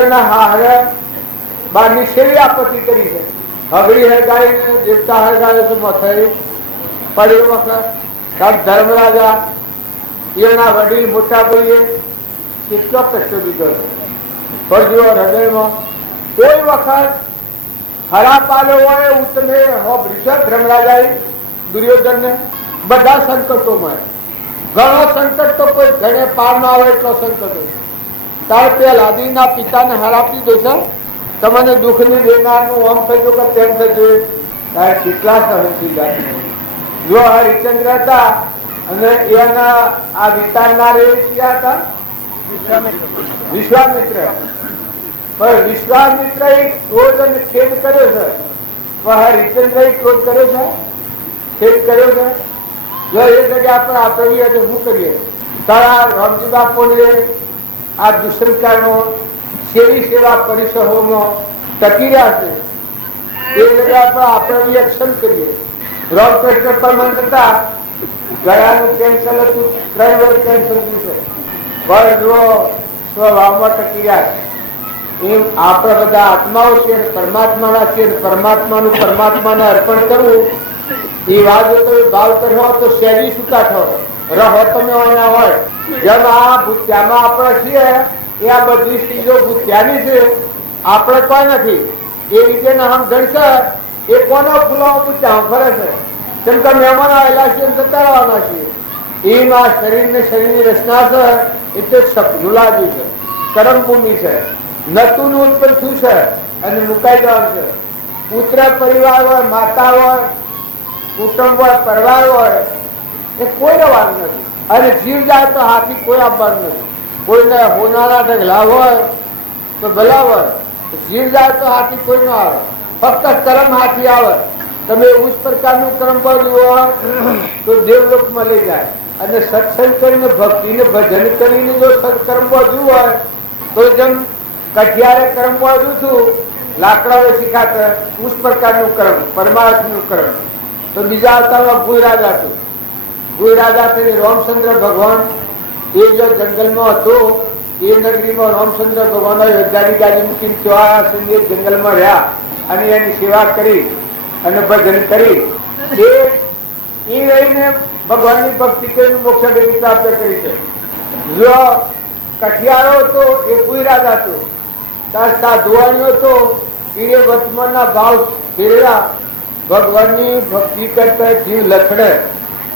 એના હારે બારની શેરી આપત્તિ કરી છે. હગડી હગાઈ દેવતા હગાય તો મથાઈ પડ્યો વખત ધર્મરાજા એના વડીલ મોટા ભાઈએ કેટલો કષ્ટ દીધો છે. પણ જો હૃદયમાં કોઈ વખત હરા પાલો હોય ઉતરે હોબરી ધર્મરાજાએ દુર્યોધનને બધા સંકટોમાં ઘણો સંકટ તો કોઈ ઘણે પાર ના આવે એટલો સંકટ તાર પેલ આદિના પિતાને હરાપી દેશે તમને દુઃખની દેનારનું આમ થયું કે તેમ થયું તારે કેટલા સહનશીલ જાય. જો હરિચંદ્ર હતા અને એના આ વિતારનાર એ ક્યાં હતા વિશ્વામિત્ર. પણ વિશ્વામિત્ર ક્રોધ અને ખેદ કર્યો છે, પણ હરિચંદ્ર ક્રોધ કર્યો છે, ખેદ કર્યો છે. જો એ જગ્યા પર આપણે શું કરીએ તારા રામજી બાપુને આ દુષ્મકાળમાં સેવી સેવા પરિસરોમાં ટકી રહ્યા છે એ જગ્યા પર આપણે એક્શન કરીએ. રામકૃષ્ણ પરમહંસ હતા, ગળાનું કેન્સર હતું, 3 વર્ષ કેન્સર છે, પણ જો સ્વભાવમાં ટકી રહ્યા છે. એમ આપણે બધા આત્માઓ છે, પરમાત્માના છે, પરમાત્માનું પરમાત્માને અર્પણ કરવું એ વાત તો ભાવ કર્યો તો શેરી સુતા થયો રહો તમે અહીંયા હોય. જેમ આ ભૂત્યામાં આપણે છીએ એ આ બધી ચીજો ભૂત્યાની છે, આપણે કોઈ નથી. એ રીતે હમ ગણશે એ કોનો ફૂલો ભૂત્યા ફરે છે. કેમ કે મહેમાન આવેલા છે જતા રહેવાના છીએ. એમાં શરીરને શરીરની રચના છે એટલે સપનું લાગ્યું છે, કર્મભૂમિ છે, નતું ઉત્પન્ન થયું છે અને મુકાઈ જવાનું છે. પુત્ર પરિવાર હોય, માતા હોય, કુટુંબ હોય, પરિવાર હોય એ કોઈ રહેવાનું નથી. અને જીવ જાય તો હાથી કોઈ આપવાનું નથી. કોઈને હોનારા ઢગલા હોય તો ભલા હોય, જીવ જાય તો હાથી કોઈ ન આવે, ફક્ત કર્મ હાથી આવે. તમે ઉસ પ્રકારનું કર્મ બધું હોય તો દેવલોકમાં લઈ જાય. અને સત્સંગ કરીને ભક્તિને ભજન કરીને જો સત્કર્મ બધું હોય તો જેમ કઠિયારે કર્મ બધું છું લાકડા શીખાતે ઉસ પ્રકારનું કર્મ પરમાર્થનું કર્મ. તો બીજા અવતારમાં ગુજરાજા હતું. ગુજરાજા તેને રામચંદ્ર ભગવાન એ જો જંગલમાં હતો એ નગરીમાં રામચંદ્ર ભગવાન યોદ્ધાની ગાડી મૂકીને ત્યાં જંગલમાં રહ્યા અને એની સેવા કરી અને ભજન કરી એ રહીને ભગવાનની ભક્તિ કરીને મોક્ષ ગતિ પ્રાપ્ત કરી છે. જો કઠિયારો હતો એ ગુજરાજા હતો, સાધુવાણીઓ હતો એ વર્તમાનના ભાવ ફેરવ્યા. ભગવાનની ભક્તિ કરતા જીવ લથડે.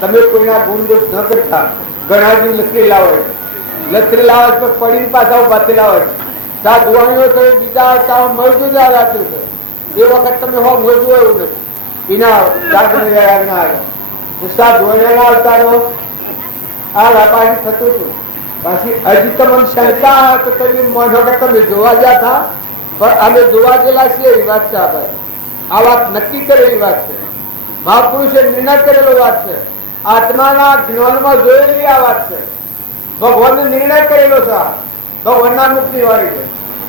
તમે કોઈના ગુણ દોષ ન કરતા. ઘણા જીવ લથડેલા હોય, લથડેલા હોય તો પડીને પાછા ઉભા થયેલા હોય. સાધુવાણીઓ તો બીજા આવતા મળતું જ આવ્યું છે. એ વખત તમે હો મળતું એવું નથી. એના જાગૃત સાધુવાણીના અવતારો આ વ્યાપારી થતું હતું. પાછી હજી તમને શંકા તો તમે મોઢો કે તમે જોવા ગયા હતા, પણ અમે જોવા ગયેલા છીએ એવી વાત છે. આ વાત નક્કી કરેલી વાત છે. મહાપુરુષે નિર્ણય કરેલો વાત છે. આત્માના જ્ઞાનમાં જોયેલી આ વાત છે. ભગવાનને નિર્ણય કરેલો છે. ભગવાનના મુખની વાળી છે.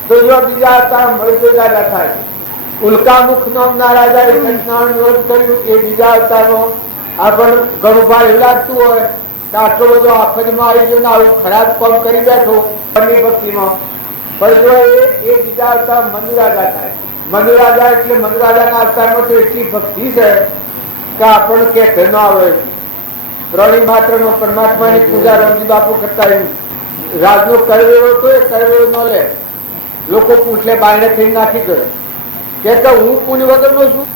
તો જો બીજા હતા મળતો દાદા થાય. ઉલ્કામુખ નામના રાજાએ સત્યનારાયણ વ્રત કર્યું. એ બીજા અવતારનો આપણને ઘણું ભાર એવું લાગતું હોય કે આટલો બધો આફતમાં આવી ગયો ને આવું ખરાબ કામ કરી બેઠો ભક્તિમાં. પણ જો એ બીજા અવતાર મનુરાજા થાય. મનુરાજા એટલે મનુરાજાના અવતારમાં તો એટલી ભક્તિ છે કે આપણને કે ન આવે. પ્રાણી માત્ર નો પરમાત્માની પૂજા રામજી બાપુ કરતા રાજનો કરવેરો તો એ કરવેરો ન લે. લોકો પૂછલે બાયણે થઈ નાખી ગયો કે હું પુણ્ય વગરનો છું.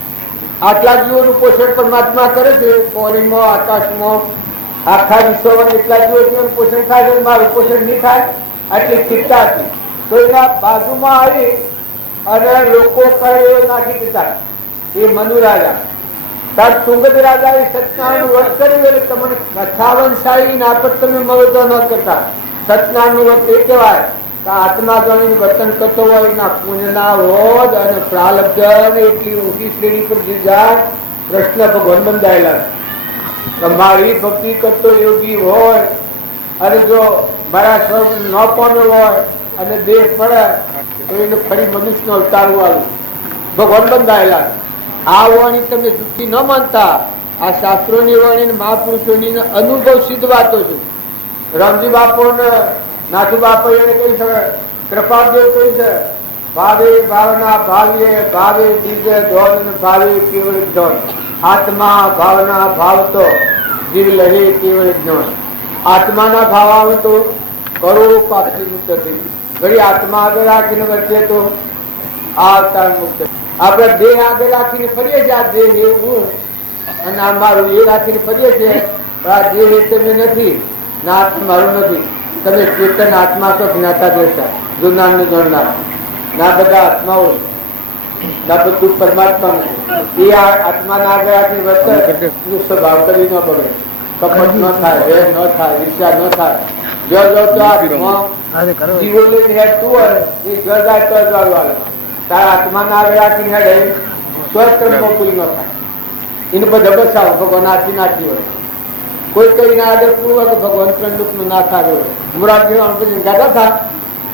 આટલા જીવોનું પોષણ પરમાત્મા કરે છે. પાણીમાં, આકાશમાં, આખા વિશ્વમાં જેટલા જીવો પોષણ થાય છે, મારું પોષણ નહીં થાય આટલી ચિંતા હતી. તો એના બાજુમાં આવી અને લોકો કરવેરો નાખી દીધા. એ મનુરાજા તાર સુંગદ રાજાએ સત્યનારાયણ વ્રત કર્યું એટલે તમને 58 ના પર તમે મવતો ન કરતા. સત્યનારાયણ વ્રત એ કહેવાય કે આત્મા ગણીને વર્તન કરતો હોય એના પુણ્યના રોજ અને પ્રાલબ્ધ એટલી ઊંચી શ્રેણી પર જે જાય કૃષ્ણ ભગવાન બંધાયેલા. મારી ભક્તિ કરતો યોગી હોય અને જો મારા સ્વર્ગ ન પામ્યો હોય અને દેહ પડે તો એને ફરી મનુષ્યનો અવતારવું આવ્યું. ભગવાન બંધાયેલા. આ વાણી તમે જુઠ્ઠી ન માનતા. આ શાસ્ત્રોની વાણી મહાપુરુષોની અનુભવ સિદ્ધ વાતો છે. રામજી બાપુ ને નાથુ બાપુ એને કહી શકે, કૃપાદેવ કહી છે ભાવે ભાવના ભાવીએ ભાવે બીજે ધોન ભાવે કેવળ ધોન. આત્મા ભાવના ભાવ તો જીવ લહે કેવળ જ્ઞાન. આત્માના ભાવ આવે તો કરોડો પાપની મુક્ત થઈ. ઘડી આત્મા આગળ રાખીને વર્તે તો આ અવતાર મુક્ત. આપણે દેહ આગળ રાખીને ફરીએ છીએ. આ દેહ એ હું અને આ મારું એ રાખીને ફરીએ છીએ. આ દેહ એ તમે નથી ના મારું નથી. તમે ચેતન આત્મા તો જ્ઞાતા દેશા જુનાર ને જોડનાર ના બધા આત્માઓ ના બધું પરમાત્મા નથી. એ આત્માના આગળ રાખીને વર્તે સ્વભાવ કરી ન બગડે, કપટ ન થાય, વેર ન થાય, ઈર્ષા ન થાય. જો જો તો આત્મા જીવો લઈને હેઠતું હોય એ ઘર જાય તો જ આવે. તારા આત્માના આગળ રાખીને હેડે સ્વકર્મમાં ભૂલ ન થાય. એને બધા બચાવો. ભગવાન આથી નાખી હોય કોઈ કઈ આગળ પૂર્વ કે ભગવાન ત્રણ નું ના થાય. મુરાદ ગાતા હતા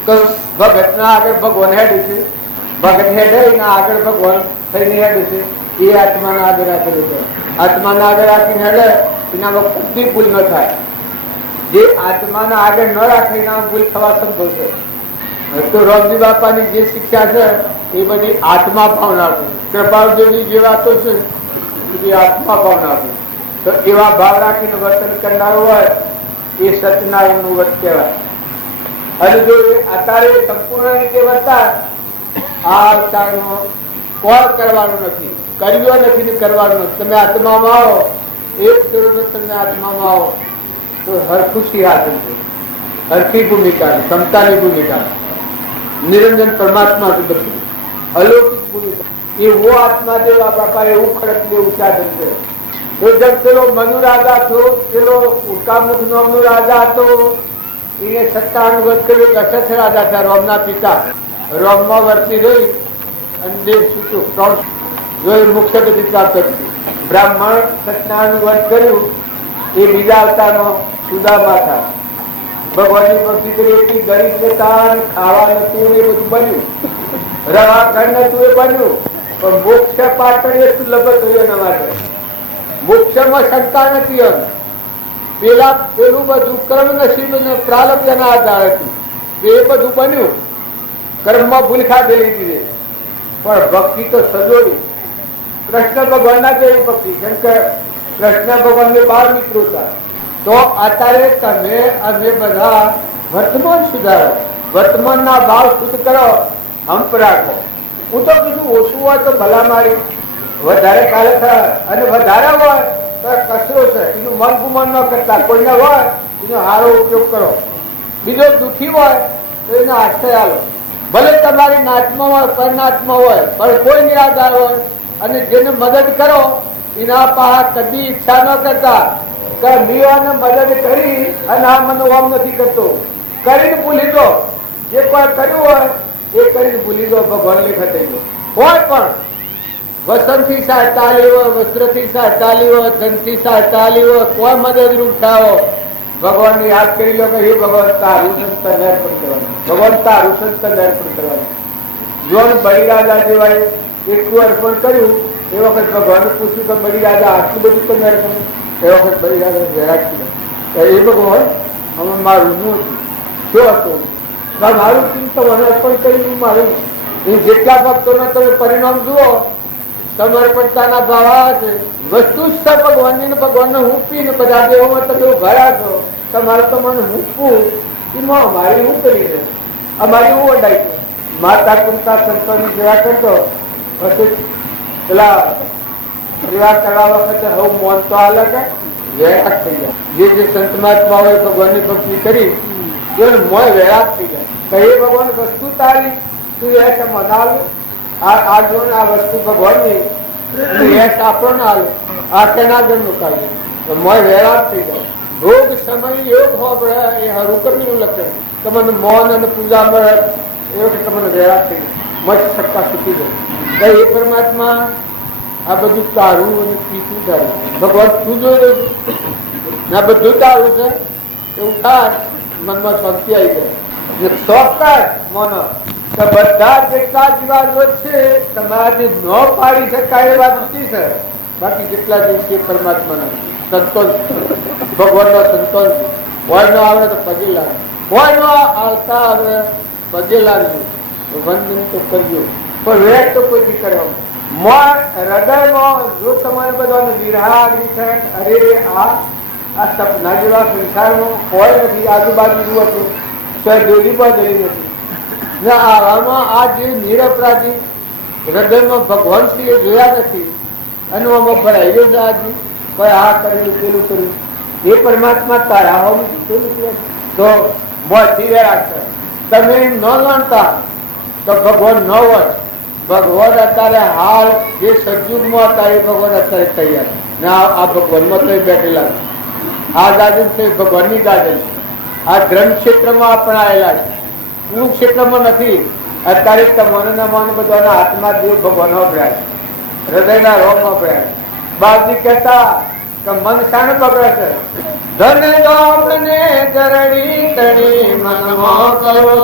તો ભગત ના આગળ ભગવાન હેડે છે. ભગત હેડે એના આગળ ભગવાન થઈને હેડે છે. એ આત્માના આગળ રાખેલું છે. આત્માના આગળ રાખીને હેડે એનામાં બધી ભૂલ ન થાય. જે આત્માના આગળ ન રાખે એના ભૂલ થવા સંભવ છે. તો રામજી બાપાની જે શિક્ષા છે એ બધી આત્મા ભાવના છે. કૃપાળદેવની જે વાતો છે એ આત્મા ભાવના છે. તો એવા ભાવ રાખીને વર્તન કરનાર હોય એ સત્યનારાયણનું વ્રત કહેવાય. અને જો અત્યારે સંપૂર્ણ રીતે વર્તા આ અવતારનો કોણ કરવાનું નથી, કર્યો નથી ને કરવાનું નથી. તમે આત્મામાં આવો એક કરોડ તમે આત્મામાં આવો તો હરખુશી હાજર છે. હરખી ભૂમિકા, ક્ષમતાની ભૂમિકા, નિરંજન પરમાત્મા છે બધું અલૌકિક ભૂમિકા. એવો આત્મા દેવા બાપા એવું ખડક દેવું સાધન છે. તો જબ પેલો મનુ રાજા હતો, પેલો ઉલ્કામુખ નામનો રાજા હતો, એને 57 વર્ષ કર્યું. દશરથ રાજા હતા રોમના પિતા. રોમમાં વર્તી રહી અને દેશ છૂટ્યું. મુખ્ય ગતિ પ્રાપ્ત હતી. બ્રાહ્મણ 57 વર્ષ કર્યું. એ બીજા અવતારનો સુદામા હતા. ભગવાનની ભક્તિ કરી એટલી ગરીબ હતા, ખાવા નતું એ બધું બન્યું, રવા ઘર નતું એ બન્યું. પણ મોક્ષ પાટણ એટલું લબત હોય એના માટે. મોક્ષમાં શંકા નથી. પેલું બધું કર્મ નસીબ પ્રારબ્ધ ના આધાર હતું. એ બધું બન્યું. કર્મમાં ભૂલ ખાધેલી હતી. પણ ભક્તિ તો સજોડી. કૃષ્ણ ભગવાનના જેવી ભક્તિ. શંકર કૃષ્ણ ભગવાન 12 મિત્રો હતા. તો અત્યારે તમે અમે બધા વર્તમાન સુધારો, વર્તમાનના ભાવ શુદ્ધ કરો, હંપ રાખો. હું તો કીધું ઓછું હોય તો ભલા મારી, વધારે કાલે થાય અને વધારે હોય તો કચરો છે, એનું મન ગુમાન ન કરતા, કોઈને હોય એનો સારો ઉપયોગ કરો. બીજો દુઃખી હોય તો એનો આશ્રય આલો. ભલે તમારી નાચમાં હોય પરનાચમાં હોય, પણ કોઈ નિરાધાર હોય અને જેને મદદ કરો એના પાસે કદી ઈચ્છા ન કરતા કે મીવાને મદદ કરી અને આ મને ઓમ નથી કરતો, કરીને ભૂલી દો. જે કોઈ કર્યું હોય એ કરીને ભૂલી દો. ભગવાન લેખા થઈ ગયો હોય, પણ વસનથી સહાયતા લી હોય, વસ્ત્રથી સહાયતા લી હોય, ધનથી સહાયતા લી હોય, કોઈ મદદરૂપ થાઓ, ભગવાનને યાદ કરી લો કે હે ભગવાન તારું સંતન અર્પણ કરવાનું, ભગવાન તારું સંતન અર્પણ કરવાનું. જોન બલિરાજા જેવાય એટલું અર્પણ કર્યું એ વખત ભગવાન પૂછ્યું કે બલિરાજા આટલું બધું તમે અર્પણ, એ વખત બલિરાજા વૈરાગ થયા. એ ભગવાન અમે મારું નું શું હતું, મારું ચિંતન અર્પણ કર્યું મારું. એ જેટલા ભક્તોને તમે પરિણામ જુઓ, સમર્પણતાના ભાવ આવે છે. વસ્તુ જ છે ભગવાનની ને ભગવાનને મૂકીને બધા દેવોમાં તમે ઉભા છો, તમારે તમારે મૂકવું એમાં અમારી હું કરી છે, અમારી હું વડાઈ છે. માતા કુંતા સંતોની સેવા કરતો, પછી પેલા પરિવાર કરવા વખતે હવે મોન તો હાલે કે વૈરાગ થઈ જાય. જે સંત મહાત્માઓએ ભગવાનની ભક્તિ કરી એને મોય વૈરાગ થઈ જાય. કહીએ ભગવાન વસ્તુ તારી તું એ કે મનાલ આ જો ને આ વસ્તુ ભગવાનની યશ આપણો ના હાલે, આ કેના ઘરનું કાઢીએ તો મોય વૈરાગ થઈ જાય. ભોગ સમય યોગ હોબળે એ હરુકરનું લક્ષણ. તમને મૌન અને પૂજા મળે એ વખતે તમને વૈરાગ થઈ જાય, મત સત્તા શીખી જાય. એ પરમાત્મા આ બધું તારું અને પીતું તારું, ભગવાન તું જોઈ આ બધું તારું છે એવું થાય, મનમાં શાંતિ આવી જાય. શોખકાર મોનો તો બધા જેટલા જીવાજો છે તમારાથી ન પાડી શકાય એ વાત નથી છે. બાકી જેટલા જીવ છે પરમાત્માના સંતોષ, ભગવાનનો સંતોષ હોય ન આવે તો પગે લાગે, હોય ન આવતા આવે પગે લાગજો, વંદન તો કરજો, પણ વેટ તો કોઈથી કરવાનું. હૃદયમાં જો તમારે બધાને વિરાગી છે, અરે આ સપના જેવા સંસારમાં હોય નથી, આજુબાજુ જુઓ તો ડોલી પણ જઈ નથી. આવામાં આ જે નિરપરાધી હૃદયમાં ભગવાન શ્રી એ જોયા નથી અને આમાં ભરાઈ ગયો છે. આજે કોઈ આ કરેલું પેલું કર્યું, એ પરમાત્મા તારા હોવું તો મોથી રાખશે. તમે ન જાણતા તો ભગવાન ન હોય. ભગવાન અત્યારે હાલ જે સજ્જુગમાં હતા એ ભગવાન અત્યારે તૈયાર ને આ ભગવાનમાં તો બેઠેલા છે. આ ગાજન છે ભગવાનની ગાજન. આ ગ્રંથ ક્ષેત્રમાં અપનાયેલા છે, કુરુક્ષેત્રમાં નથી. અત્યારે તમારા માન બધાના હાથમાં દેવ ભગવાન વપરાય, હૃદયના રોગ વપરાય. બાપજી કહેતા કે મન શાને પકડે છે? ધન ને જરણી તણી મનમાં કરો